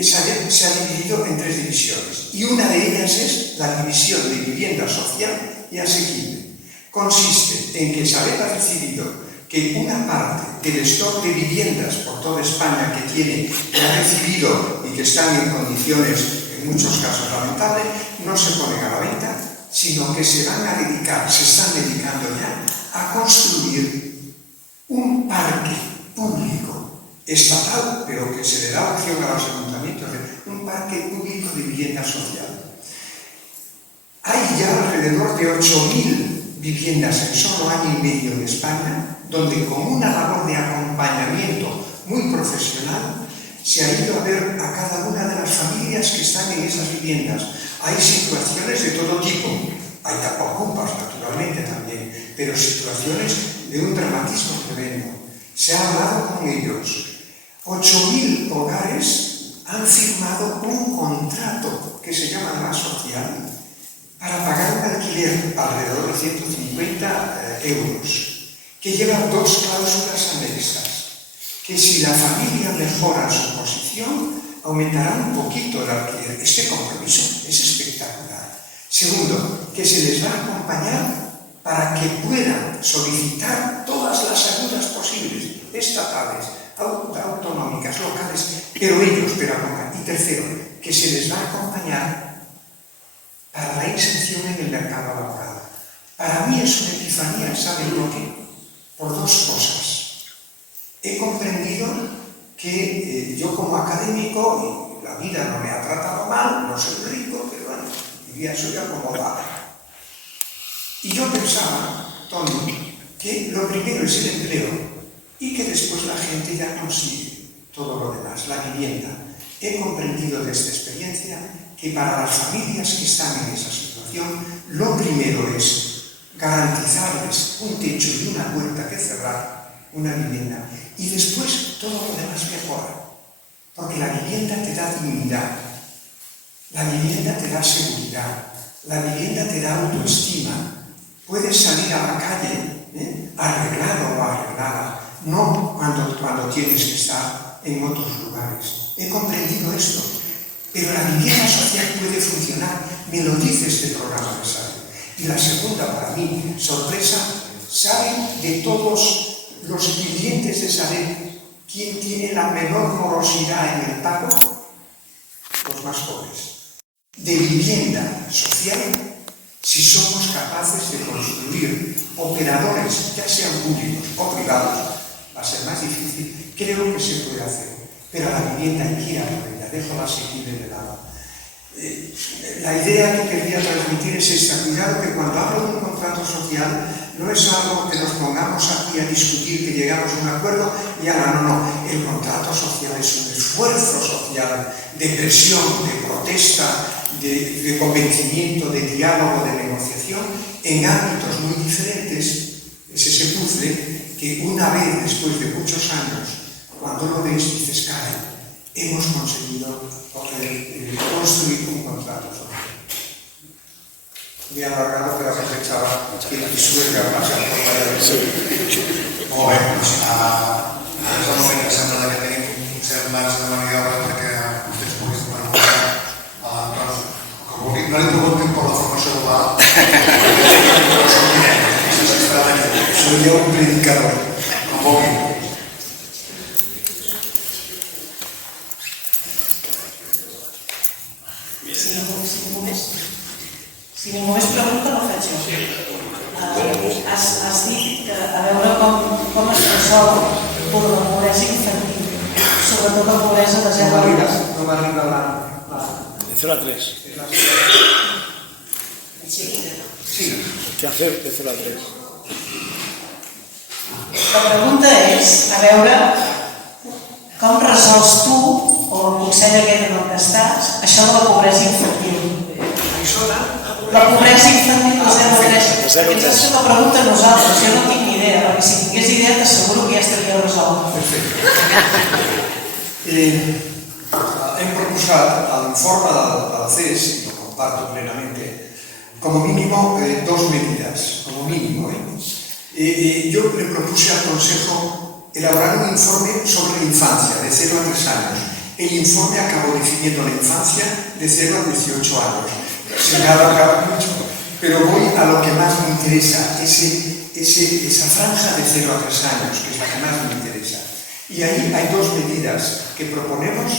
Sareb se ha dividido en 3 divisiones. Y una de ellas es la división de vivienda social y asequible. Consiste en que Sareb ha decidido que una parte del stock de viviendas por toda España que ha recibido y que están en condiciones, en muchos casos lamentables, no se ponen a la venta, sino que se están dedicando ya a construir un parque público estatal, pero que se le da opción a los ayuntamientos, un parque público de vivienda social. Hay ya alrededor de 8.000 viviendas en solo año y medio en España, donde con una labor de acompañamiento muy profesional se ha ido a ver a cada una de las familias que están en esas viviendas. Hay situaciones de todo tipo, hay tapaocupas naturalmente también, pero situaciones de un dramatismo tremendo. Se ha hablado con ellos. 8.000 hogares han firmado un contrato que se llama además social para pagar un alquiler alrededor de 150 euros, que lleva 2 cláusulas anexas, que si la familia mejora su posición, aumentará un poquito el alquiler. Este compromiso es espectacular. Segundo, que se les va a acompañar para que puedan solicitar todas las ayudas posibles, estatales, autonómicas, locales, pero ellos, Y tercero, que se les va a acompañar para la inserción en el mercado laboral. Para mí es una epifanía, ¿saben por qué? Por 2 cosas. He comprendido que yo como académico, y la vida no me ha tratado mal, no soy rico, pero bueno, mi vida soy acomodada. Y yo pensaba, Tony, que lo primero es el empleo y que después la gente ya consigue todo lo demás, la vivienda. He comprendido de esta experiencia que para las familias que están en esa situación, lo primero es garantizarles un techo y una puerta que cerrar, una vivienda, y después todo lo demás mejora. Porque la vivienda te da dignidad, la vivienda te da seguridad, la vivienda te da autoestima. Puedes salir a la calle arreglado o arreglada, no cuando tienes que estar en otros lugares. He comprendido esto, pero la vivienda social puede funcionar, me lo dice este programa de Sareb. Y la segunda, para mí, sorpresa, ¿saben de todos los clientes de Sareb quién tiene la menor morosidad en el pago? Los más pobres. De vivienda social, si somos capaces de construir operadores, ya sean públicos o privados, va a ser más difícil, creo que se puede hacer. Pero a la vivienda hay que ir a por ella, dejo la asequible de lado. La idea que quería transmitir es esta: cuidado que cuando hablo de un contrato social no es algo que nos pongamos aquí a discutir, que llegamos a un acuerdo y ahora no. El contrato social es un esfuerzo social de presión, de protesta, de convencimiento, de diálogo, de negociación en ámbitos muy diferentes. Es ese puzzle que una vez, después de muchos años, cuando lo ves, dices, caray, hemos conseguido construir un contrato social. Me ha alargado, però pensava que qui suega passa per Valladolid. Molt bé, doncs és el moment que sembla que tenim un cert marge de maniobra perquè vostès puguin preguntar a l'Antoni. Com vulguin, no li preguntin per la formació global, però som directes, soy yo un predicador. com vulguin. Si ningú més pregunta, no faig jo. Has dit que a veure com es resol la pobresa infantil, sobretot la pobresa de 0 a 3. No m'arriba la... De 0 a 3. Sí. ¿Qué hacer de 0 a 3? La pregunta és, a veure, com resols tu, o el Consell aquest en el que estàs, això de la pobresa infantil? La pobresa infantil de 0 a 3. Ens has fet la pregunta a nosaltres, jo no tinc ni idea, perquè si tingués idea t'asseguro que ja estaria resolt. Hem proposat a l'informe del CES, y lo comparto plenamente, como mínimo 2 medidas, como mínimo. Yo le propuse al Consejo elaborar un informe sobre la infancia de 0 a 3 años. El informe acabó definiendo la infancia de 0 a 18 años. Se me ha alargado mucho, pero voy a lo que más me interesa, esa franja de 0 a 3 años, que es la que más me interesa. Y ahí hay 2 medidas que proponemos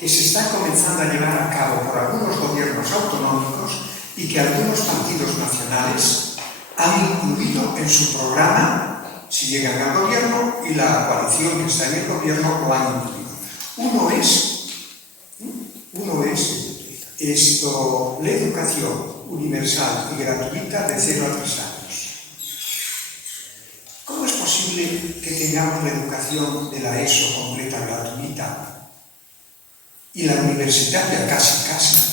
que se están comenzando a llevar a cabo por algunos gobiernos autonómicos y que algunos partidos nacionales han incluido en su programa si llegan al gobierno, y la coalición que está en el gobierno lo han incluido. Uno es la educación universal y gratuita de 0 a 3 años. ¿Cómo es posible que tengamos la educación de la ESO completa gratuita y la universitaria casi,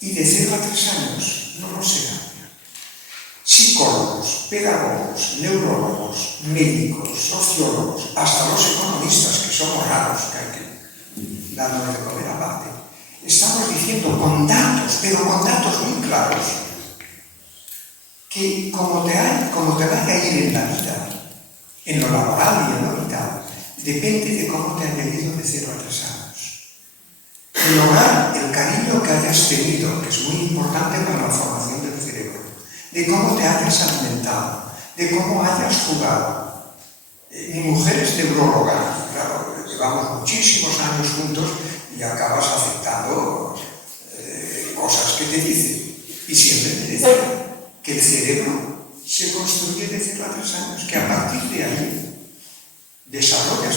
y de 0 a 3 años no lo será? Psicólogos, pedagogos, neurólogos, médicos, sociólogos, hasta los economistas, que somos raros, que hay que darnos de comer aparte, estamos diciendo con datos, pero con datos muy claros, que como te vaya a ir en la vida, en lo laboral y en lo vital, depende de cómo te haya ido de 0 a 3 años. El hogar, el cariño que hayas tenido, que es muy importante para la formación del cerebro, de cómo te hayas alimentado, de cómo hayas jugado. Mi mujer es neuróloga, claro, llevamos muchísimos años juntos y acabas aceptando cosas que te dicen. Y siempre me dice que el cerebro se construye de 0 a 3 años, que a partir de ahí desarrollas.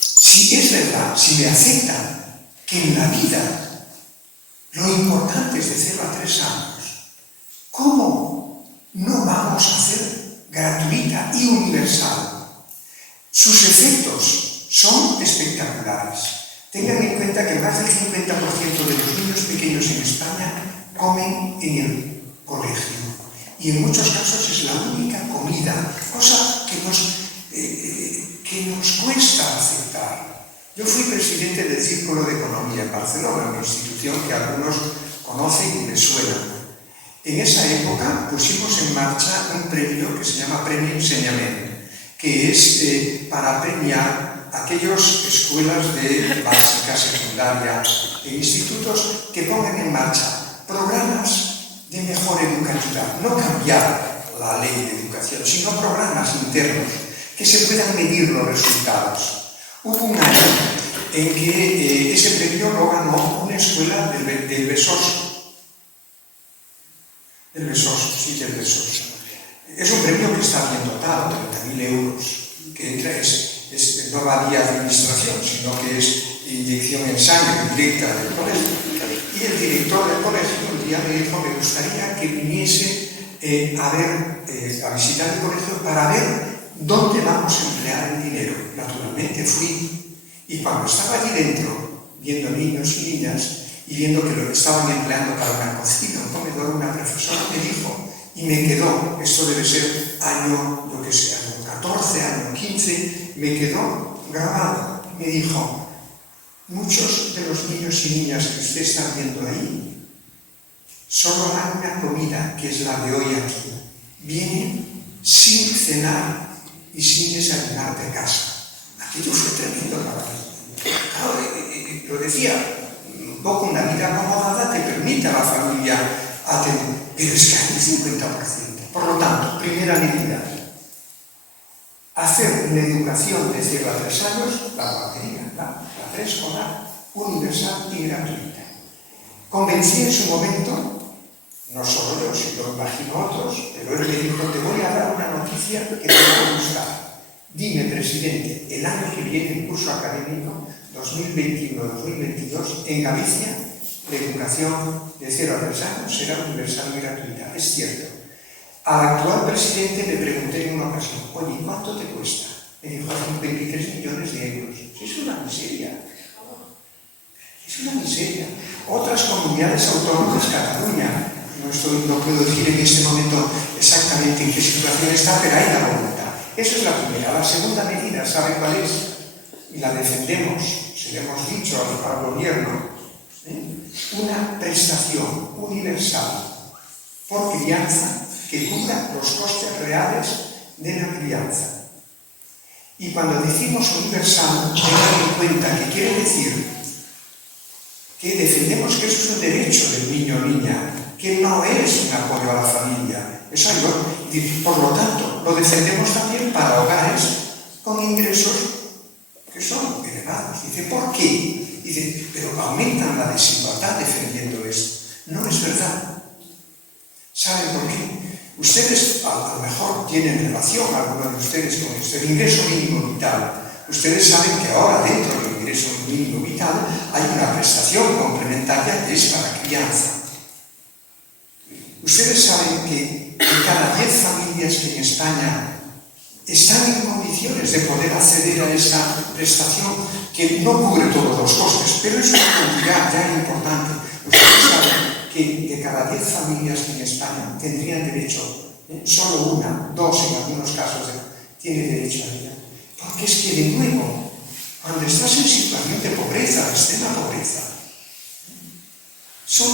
Si es verdad, si me aceptan que en la vida lo importante es de 0 a 3 años, ¿cómo no vamos a hacer gratuita y universal? Sus efectos son espectaculares. Tengan en cuenta que más del 50% de los niños pequeños en España comen en el colegio, y en muchos casos es la única comida, cosa que nos cuesta aceptar. Yo fui presidente del Círculo de Economía en Barcelona, una institución que algunos conocen y les suena. En esa época pusimos en marcha un premio que se llama Premio Enseñamiento, que es para premiar aquellas escuelas de básica, secundaria e institutos que pongan en marcha programas de mejora educativa, no cambiar la ley de educación, sino programas internos que se puedan medir los resultados. Hubo un año en que ese premio lo ganó una escuela del Besoso. Del Besoso, sí, del Besoso. Es un premio que está bien dotado, 30.000 euros, que entra, es no va vía administración, sino que es inyección en sangre directa del colegio. Y el director del colegio un día me dijo, me gustaría que viniese a visitar el colegio para ver dónde vamos a emplear el dinero. Naturalmente fui, y cuando estaba allí dentro, viendo niños y niñas, y viendo que lo estaban empleando para una cocina, un comedor, una profesora me dijo, y me quedó, esto debe ser año, lo que sea, año 14, año 15, me quedó grabado. Me dijo, muchos de los niños y niñas que usted está viendo ahí solo dan una comida, que es la de hoy aquí. Vienen sin cenar y sin desayunar de casa. Aquello fue tremendo para mí. Claro, lo decía, un poco una vida acomodada te permite a la familia atender, pero es que hay un 50%. Por lo tanto, primera medida, hacer una educación de 0 a 3 años, la guardería, la preescolar, universal y gratuita. Convencí en su momento, no solo yo, sino imagino otros, pero él me dijo, te voy a dar una noticia que te va a gustar. Dime, presidente, el año que viene, el curso académico 2021-2022, en Galicia, la educación de 0 a 3 años será universal y gratuita. Es cierto. Al actual presidente le pregunté en una ocasión, oye, ¿cuánto te cuesta? Me dijo, 23 millones de euros. Es una miseria. Es una miseria. Otras comunidades autónomas, Cataluña, no puedo decir en este momento exactamente en qué situación está, pero hay la voluntad. Eso es la primera. La segunda medida, ¿sabe cuál es? Y la defendemos, se le hemos dicho al gobierno, una prestación universal por crianza que cubra los costes reales de la crianza. Y cuando decimos universal, tengan en cuenta que quiere decir que defendemos que eso es un derecho del niño o niña, que no es un apoyo a la familia. Eso hay, por lo tanto, lo defendemos también para hogares con ingresos que son elevados. Dice, ¿por qué? Dice, pero aumentan la desigualdad defendiendo esto. No es verdad. ¿Saben por qué? Ustedes a lo mejor tienen relación, algunos de ustedes, con el ingreso mínimo vital. Ustedes saben que ahora dentro del ingreso mínimo vital hay una prestación complementaria que es para crianza. Ustedes saben que de cada 10 familias que en España están en condiciones de poder acceder a esta prestación que no cubre todos los costes, pero es una cantidad ya importante. Ustedes saben que de cada 10 familias que en España tendrían derecho, solo una, 2 en algunos casos, tiene derecho a ella. Porque es que de nuevo, cuando estás en situación de pobreza, de extrema pobreza, son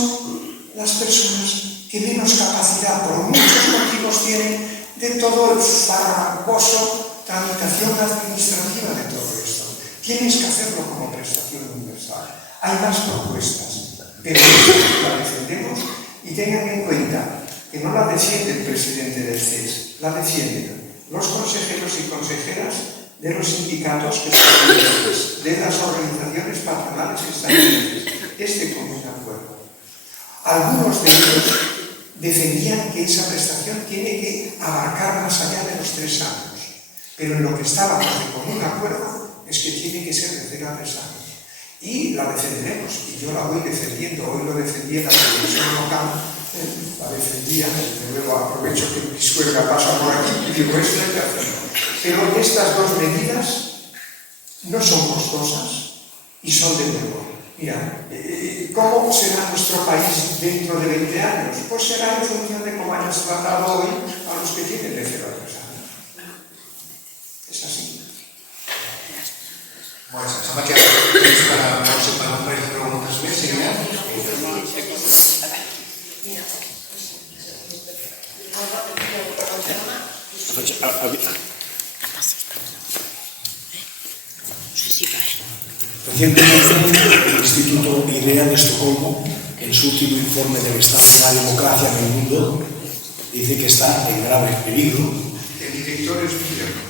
las personas que menos capacidad, por muchos motivos tienen, de todo el farragoso tramitación administrativa de todo esto. Tienes que hacerlo como prestación universal. Hay más propuestas, pero la defendemos y tengan en cuenta que no la defiende el presidente del CES, la defienden los consejeros y consejeras de los sindicatos que están libres, de las organizaciones patronales que están libres, este común acuerdo. Algunos de ellos defendían que esa prestación tiene que abarcar más allá de los 3 años, pero en lo que estábamos de común acuerdo es que tiene que ser de 0 a 3 años. Y la defenderemos, y yo la voy defendiendo. Hoy lo defendí en la televisión local, la defendía, y luego aprovecho que mi suegra pasa por aquí y digo, esto hay que hacerlo. Pero estas 2 medidas no son costosas y son de nuevo. Mira, ¿cómo será nuestro país dentro de 20 años? Pues será en función de cómo hayas tratado hoy a los que tienen de 0 a 3 años. Es así. Bueno, em sembla que temps per un parell de preguntes més, sí, Recientemente, el Instituto IDEA de Estocolmo, en su último informe del estado de la democracia en el mundo, dice que está en grave peligro. El director es Guillermo.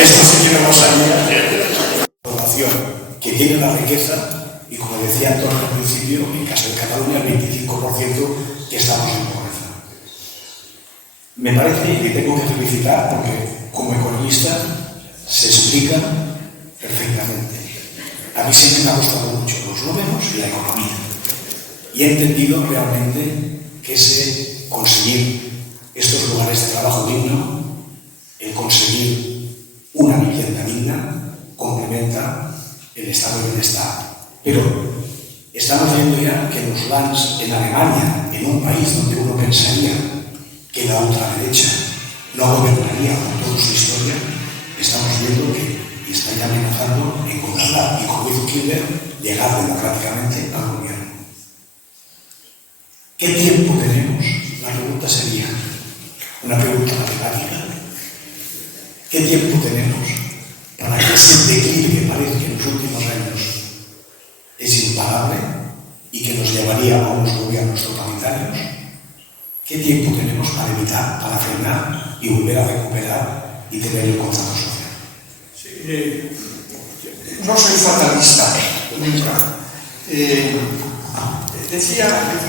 Esto sí que no nos ayuda. La población que tiene la riqueza, y como decía Antonio al principio, en caso de Cataluña, el 25% que estamos en pobreza. Me parece que tengo que felicitar porque como economista se explica perfectamente. A mí siempre me ha gustado mucho los números y la economía. Y he entendido realmente que ese conseguir estos lugares de trabajo digno, el conseguir una vivienda digna, complementa el estado de bienestar. Pero estamos viendo ya que los lands en Alemania, en un país donde uno pensaría que la ultraderecha no gobernaría con toda su historia, estamos viendo que está ya amenazando en controlar y, como hizo Hitler, llegar democráticamente al gobierno. ¿Qué tiempo tenemos? La pregunta sería una pregunta matemática. ¿Qué tiempo tenemos para que ese declive que parece que en los últimos años es imparable y que nos llevaría a unos gobiernos totalitarios? ¿Qué tiempo tenemos para evitar, para frenar y volver a recuperar y tener el contrato social? Sí, no soy fatalista, nunca. Decía Havel,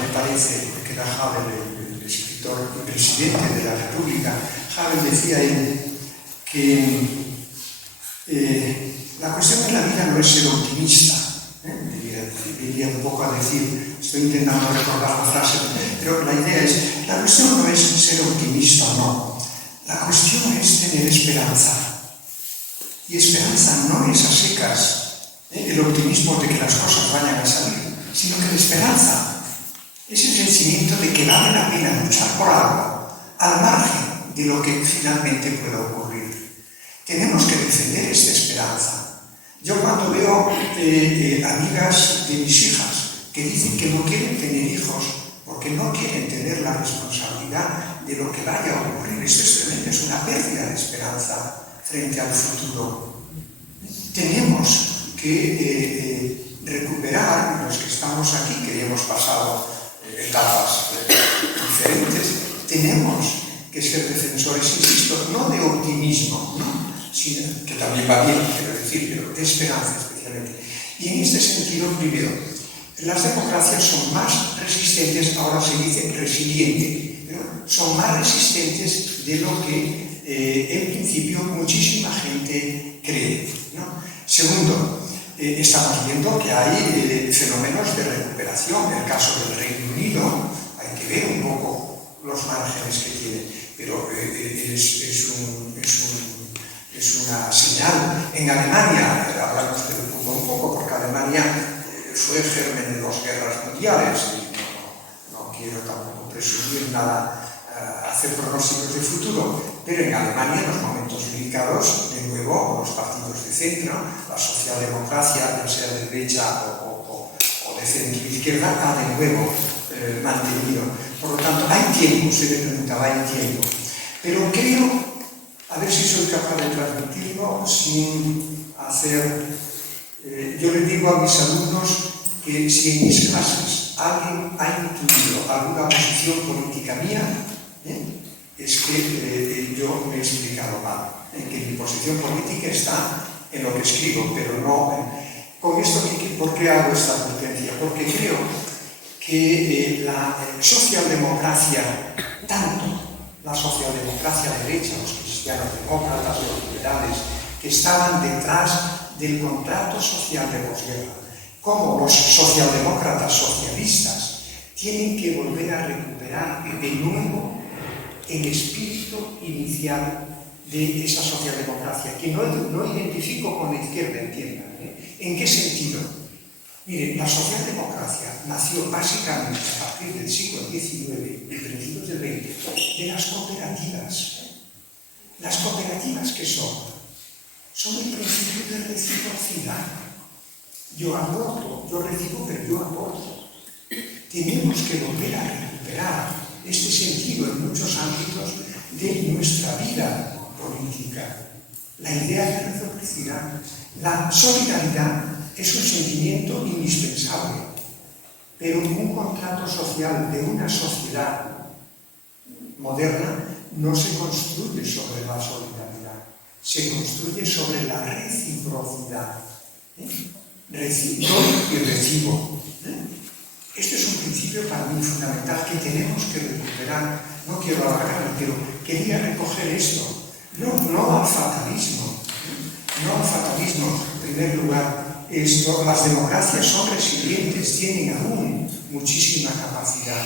me parece que era Havel, el escritor y presidente de la República. Havel decía que la cuestión de la vida no es ser optimista. Diría un poco a decir, estoy intentando recordar la frase, pero la idea es, la cuestión no es ser optimista o no, la cuestión es tener esperanza. Y esperanza no es a secas el optimismo de que las cosas vayan a salir, sino que la esperanza es el sentimiento de que vale la pena luchar por algo, al margen de lo que finalmente pueda ocurrir. Tenemos que defender esta esperanza. Yo cuando veo amigas de mis hijas que dicen que no quieren tener hijos porque no quieren tener la responsabilidad de lo que vaya a ocurrir, esto es tremendo, es una pérdida de esperanza frente al futuro. Tenemos que recuperar, los que estamos aquí, que hemos pasado etapas diferentes, tenemos que ser defensores, insisto, no de optimismo, ¿no? Sino, que también va bien, quiero decir, pero de esperanza especialmente. Y en este sentido, primero, las democracias son más resistentes, ahora se dice resiliente, ¿no? Son más resistentes de lo que en principio muchísima gente cree, ¿no? Segundo, estamos viendo que hay fenómenos de recuperación. En el caso del Reino Unido, hay que ver un poco los márgenes que tiene, pero es una señal. En Alemania, hablamos del fútbol un poco, porque Alemania fue germen de 2 guerras mundiales, y no quiero tampoco presumir nada, hacer pronósticos de futuro, pero en Alemania, en los momentos delicados, de nuevo, los partidos de centro, la socialdemocracia, ya sea de derecha o de centro-izquierda, ha de nuevo mantenido. Por lo tanto, hay tiempo, se le preguntaba, hay tiempo. Pero creo, a ver si soy capaz de transmitirlo sin hacer... yo le digo a mis alumnos que si en mis clases alguien ha intuido alguna posición política mía, es que yo me he explicado mal, en que mi posición política está en lo que escribo, pero no con esto. ¿Por qué hago esta advertencia? Porque creo que la socialdemocracia, tanto la socialdemocracia derecha, los cristianos demócratas, los liberales, que estaban detrás del contrato social de posguerra, como los socialdemócratas socialistas, tienen que volver a recuperar de nuevo el espíritu inicial de esa socialdemocracia, que no identifico con la izquierda, entiendan. ¿En qué sentido? Miren, la socialdemocracia nació básicamente a partir del siglo XIX y principios del XX de las cooperativas. ¿Las cooperativas qué son? Son el principio de reciprocidad. Yo aporto, yo recibo, pero yo aporto. Tenemos que volver a recuperar este sentido en muchos ámbitos de nuestra vida política. La idea de reciprocidad, la solidaridad es un sentimiento indispensable, pero un contrato social de una sociedad moderna no se construye sobre la solidaridad, se construye sobre la reciprocidad. Doy y recibo. Este es un principio para mí fundamental que tenemos que recuperar no quiero alargarme, pero quería recoger esto. No al fatalismo. No al fatalismo. En primer lugar, las democracias son resilientes, tienen aún muchísima capacidad.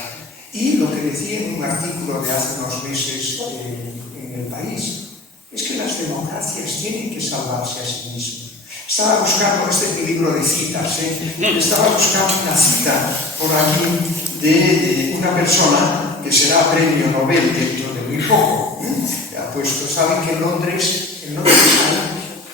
Y lo que decía en un artículo de hace unos meses en El País, es que las democracias tienen que salvarse a sí mismas. Estaba buscando, este es mi libro de citas, estaba buscando una cita por aquí de una persona que será premio Nobel dentro de muy poco. Puesto, saben que en Londres hay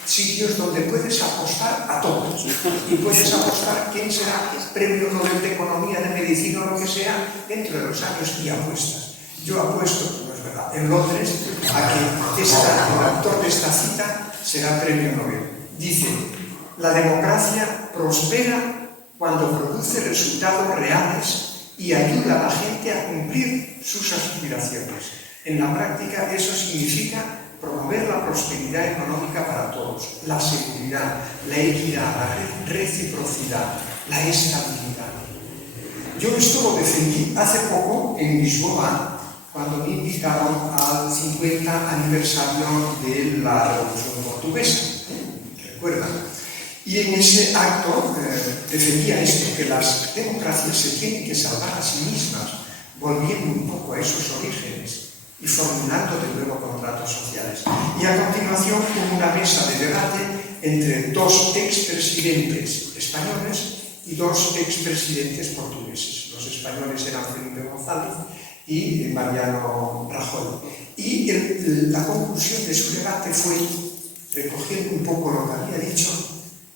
sitios donde puedes apostar a todos y puedes apostar quién será el premio Nobel de Economía, de Medicina o lo que sea dentro de los años y apuestas. Yo apuesto, no es verdad, en Londres a que el autor de esta cita será premio Nobel. Dice: la democracia prospera cuando produce resultados reales y ayuda a la gente a cumplir sus aspiraciones. En la práctica eso significa promover la prosperidad económica para todos, la seguridad, la equidad, la reciprocidad, la estabilidad. Yo esto lo defendí hace poco en Lisboa, cuando me invitaron al 50 aniversario de la Revolución Portuguesa, ¿recuerdan? Y en ese acto defendía esto, que las democracias se tienen que salvar a sí mismas, volviendo un poco a esos orígenes y formulando de nuevo contratos sociales. Y a continuación hubo una mesa de debate entre dos expresidentes españoles y dos expresidentes portugueses. Los españoles eran Felipe González y Mariano Rajoy. Y la conclusión de su debate fue, recogiendo un poco lo que había dicho,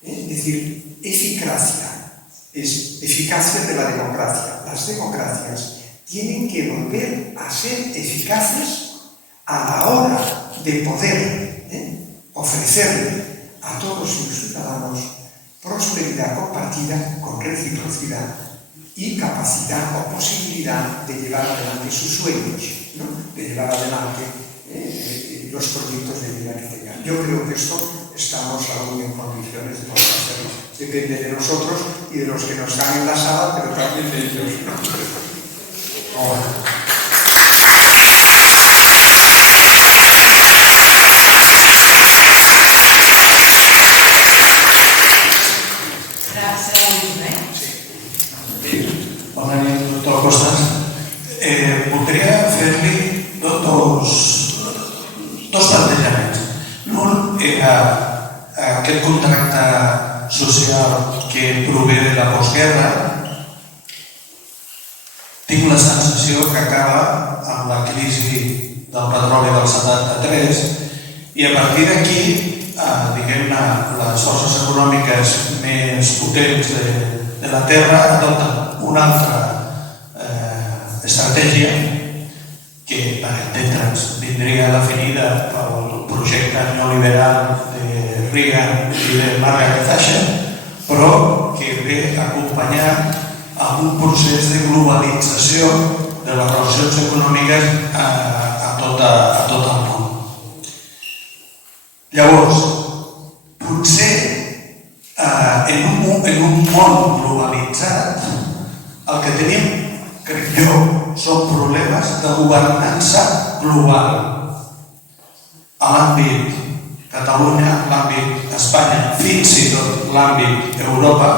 es decir, eficacia, es eficacia de la democracia. Las democracias tienen que volver a ser eficaces a la hora de poder ofrecerle a todos los ciudadanos prosperidad compartida con reciprocidad y capacidad o posibilidad de llevar adelante sus sueños, ¿no? De llevar adelante los proyectos de vida que tengan. Yo creo que esto estamos aún en condiciones de poder hacerlo. Depende de nosotros y de los que no están en la sala, pero también de ellos, ¿no? Ahora. Bona nit, doctor Costas. Voldria fer-li dos plantejaments. L'un era aquest contracte social que prové de la postguerra. Tinc la sensació que acaba amb la crisi del petroli del 73 i a partir d'aquí, diguem-ne, les forces econòmiques més potents de la Terra adopten una altra estratègia que, per entendre'ns, vindria definida pel projecte neoliberal de Reagan i de Margaret Thatcher, però que ve acompanyat amb un procés de globalització de les relacions econòmiques a tot el món. Llavors, potser en un món globalitzat el que tenim, crec jo, són problemes de governança global a l'àmbit Catalunya, l'àmbit Espanya, fins i tot l'àmbit Europa.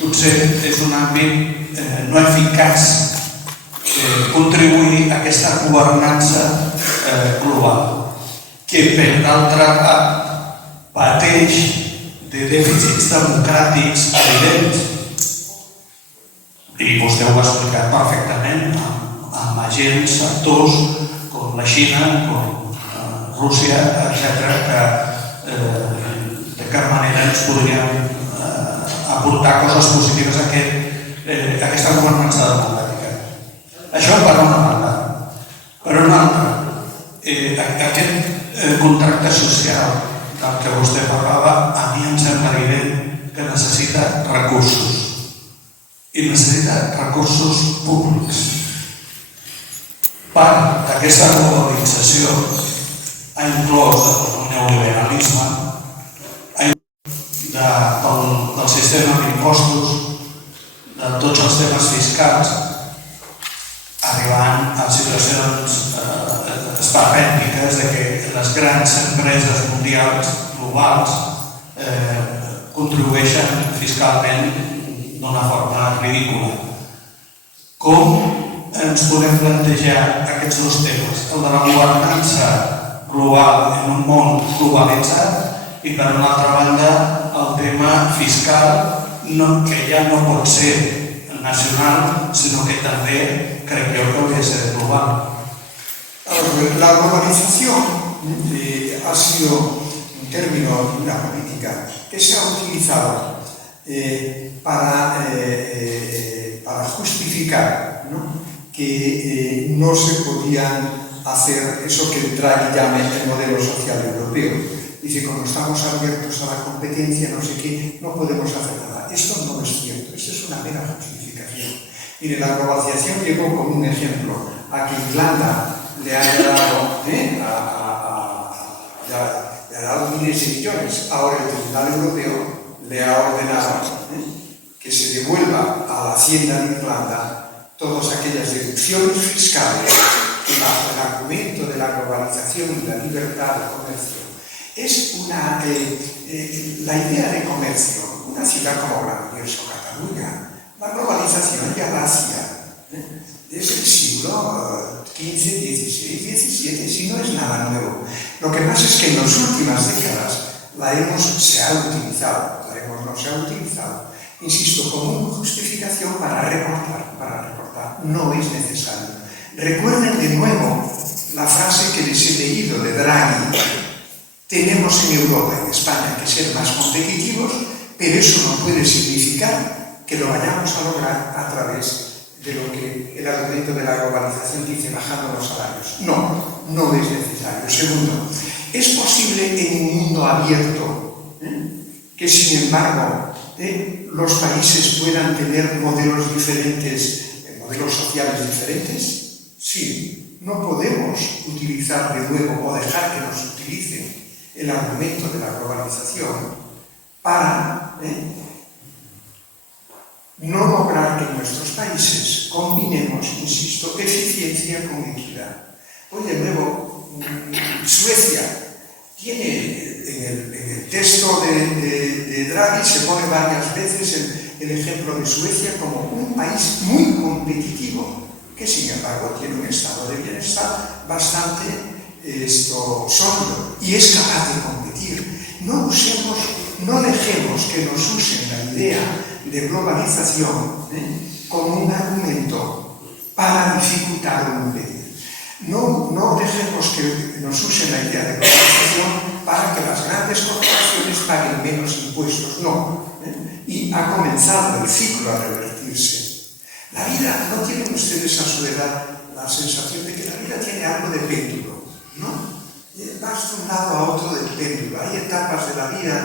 Potser és un àmbit no eficaç contribuir a aquesta governança global, que per d'altra part pateix de dèficits democràtics evidents. I vostè ho ha explicat perfectament amb agents, actors com la Xina, com Rússia, etc., que de cap manera ens podrien aportar coses positives a aquesta governança democràtica. Això per una banda. Per una altra, aquest contracte social del que vostè parlava, a mi em sembla evident que necessita recursos. I necessita recursos públics. Part d'aquesta globalització ha inclòs el neoliberalisme, del sistema d'impostos, de tots els temes fiscals, arribar davant a situacions esperpèntiques de que les grans empreses mundials, globals, contribueixen fiscalment d'una forma ridícula. Com ens podem plantejar aquests dos temes? El de la governança global en un món globalitzat i, per una altra banda, el tema fiscal, que ja no pot ser nacional, sinó que també crec yo que hauria de ser global. La globalización ha sido un término de una política que se ha utilizado para justificar, ¿no?, que no se podían hacer eso que Draghi llama el modelo social europeo. Dice, como estamos abiertos a la competencia, no sé qué, no podemos hacer nada. Esto no es cierto, esto es una mera justificación. Mire, la globalización llegó como un ejemplo a que Irlanda le haya dado miles de millones. Ahora el Tribunal Europeo le ha ordenado que se devuelva a la Hacienda de Irlanda todas aquellas deducciones fiscales que bajo el argumento de la globalización y la libertad de comercio es la idea de comercio. Una ciudad como Granollers o Cataluña, la globalización ya la hacía desde el siglo XV, XVI, XVII, si no es nada nuevo. Lo que pasa es que en las últimas décadas se ha utilizado, insisto, como una justificación para recortar. No es necesario. Recuerden de nuevo la frase que les he leído de Draghi. Tenemos en Europa, en España, que ser más competitivos, pero eso no puede significar que lo vayamos a lograr a través de lo que el argumento de la globalización dice, bajando los salarios. No es necesario. Segundo, es posible en un mundo abierto que, sin embargo, los países puedan tener modelos diferentes, modelos sociales diferentes. Sí, no podemos utilizar de nuevo o dejar que nos utilicen el argumento de la globalización para no lograr que en nuestros países combinemos, insisto, eficiencia con equidad. Hoy de nuevo, Suecia tiene en el texto de Draghi se pone varias veces el ejemplo de Suecia como un país muy competitivo, que sin embargo tiene un estado de bienestar bastante sólido y es capaz de competir. No dejemos que nos usen la idea de globalización como un argumento para dificultar o impedir. No dejemos que nos usen la idea de globalización para que las grandes corporaciones paguen menos impuestos. Y ha comenzado el ciclo a revertirse. La vida, ¿no tienen ustedes a su edad la sensación de que la vida tiene algo de péndulo? ¿No? Vas de un lado a otro del péndulo. Hay etapas de la vida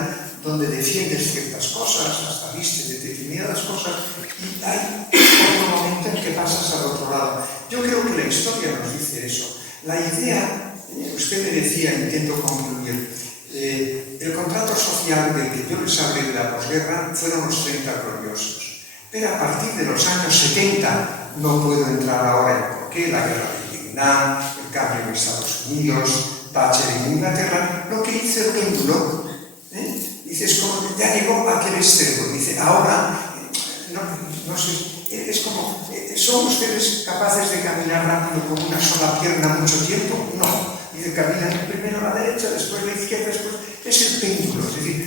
donde defiendes ciertas cosas, hasta vistes de determinadas cosas, y hay otro momento en que pasas al otro lado. Yo creo que la historia nos dice eso. La idea, usted me decía, intento concluir, el contrato social del que yo les hablé de la posguerra fueron los 30 gloriosos. Pero a partir de los años 70, no puedo entrar ahora en por qué, la guerra de Vietnam, el cambio en Estados Unidos, Thatcher en Inglaterra, lo que hizo el péndulo, dice, es como, ya llegó a aquel extremo, dice, ahora, no sé, es como, ¿son ustedes capaces de caminar rápido con una sola pierna mucho tiempo? No, dice, caminan primero a la derecha, después a la izquierda, después, es el péndulo, es decir,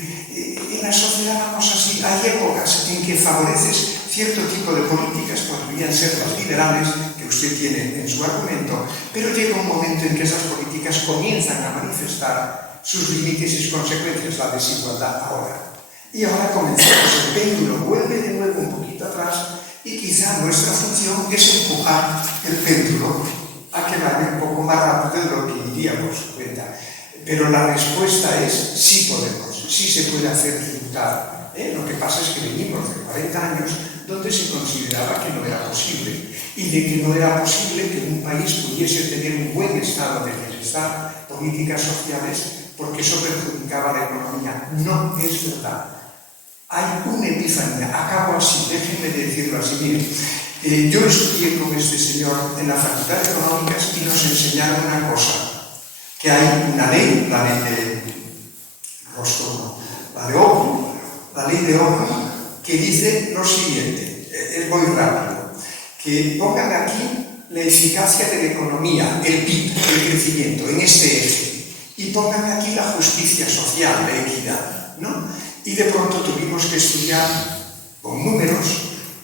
en la sociedad vamos así, hay épocas en que favoreces cierto tipo de políticas, podrían ser las liberales, que usted tiene en su argumento, pero llega un momento en que esas políticas comienzan a manifestar sus límites y sus consecuencias, la desigualdad ahora. Y ahora comenzamos, el péndulo vuelve de nuevo un poquito atrás y quizá nuestra función es empujar el péndulo a que vaya un poco más rápido de lo que iría por su cuenta. Pero la respuesta es sí podemos, sí se puede hacer tributar. Lo que pasa es que venimos de 40 años donde se consideraba que no era posible y de que no era posible que un país pudiese tener un buen estado de bienestar, políticas sociales, porque eso perjudicaba la economía. No es verdad. Hay una epifanía. Acabo así, déjenme decirlo así. Miren, Yo estudié con este señor en la Facultad de Económicas y nos enseñaron una cosa, que hay una ley, la ley de Rostov, la ley de Ohm, que dice lo siguiente, es muy rápido, que pongan aquí la eficacia de la economía, el PIB, el crecimiento, en este eje, y pongan aquí la justicia social, la equidad, ¿no? Y de pronto tuvimos que estudiar con números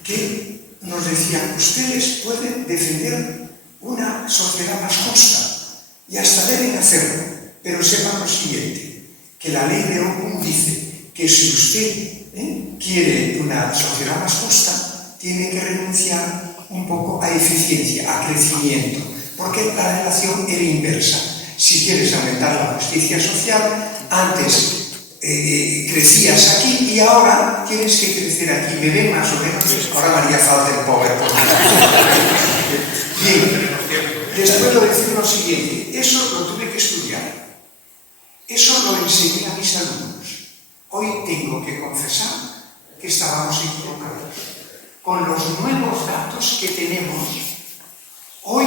que nos decían, ustedes pueden defender una sociedad más justa y hasta deben hacerlo, pero sepan lo siguiente, que la ley de Ohm dice que si usted quiere una sociedad más justa, tiene que renunciar un poco a eficiencia, a crecimiento, porque la relación era inversa. Si quieres aumentar la justicia social, antes crecías aquí y ahora tienes que crecer aquí. ¿Me ven más o menos? Ahora me haría falta el PowerPoint. Bien, les puedo decir lo siguiente, eso lo tuve que estudiar, eso lo enseñé a mis alumnos. Hoy tengo que confesar que estábamos equivocados. Con los nuevos datos que tenemos, hoy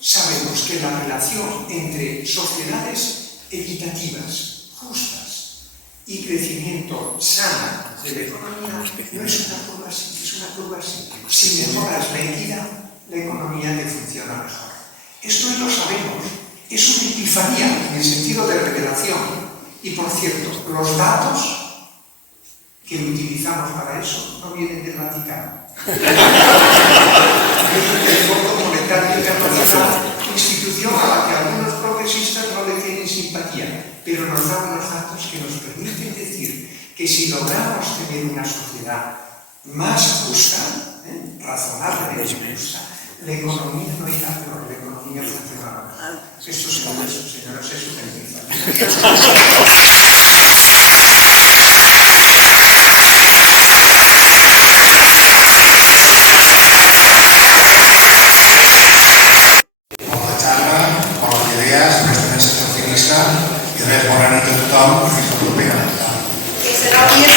sabemos que la relación entre sociedades equitativas, justas y crecimiento sano de la economía no es una curva así, es una curva así. Si mejoras la equidad, la economía te funciona mejor. Esto lo sabemos, es una epifanía en el sentido de revelación. Y por cierto, los datos que utilizamos para eso no vienen del Vaticano. El Fondo Monetario Internacional, institución a la que algunos progresistas no le tienen simpatía, pero nos da unos datos que nos permiten decir que si logramos tener una sociedad más justa, razonablemente justa, la economía no irá peor, la economía funcionará mejor. Esto es como eso, señoras, es una i res, bona nit a tothom i fins la propera. Que serà el dia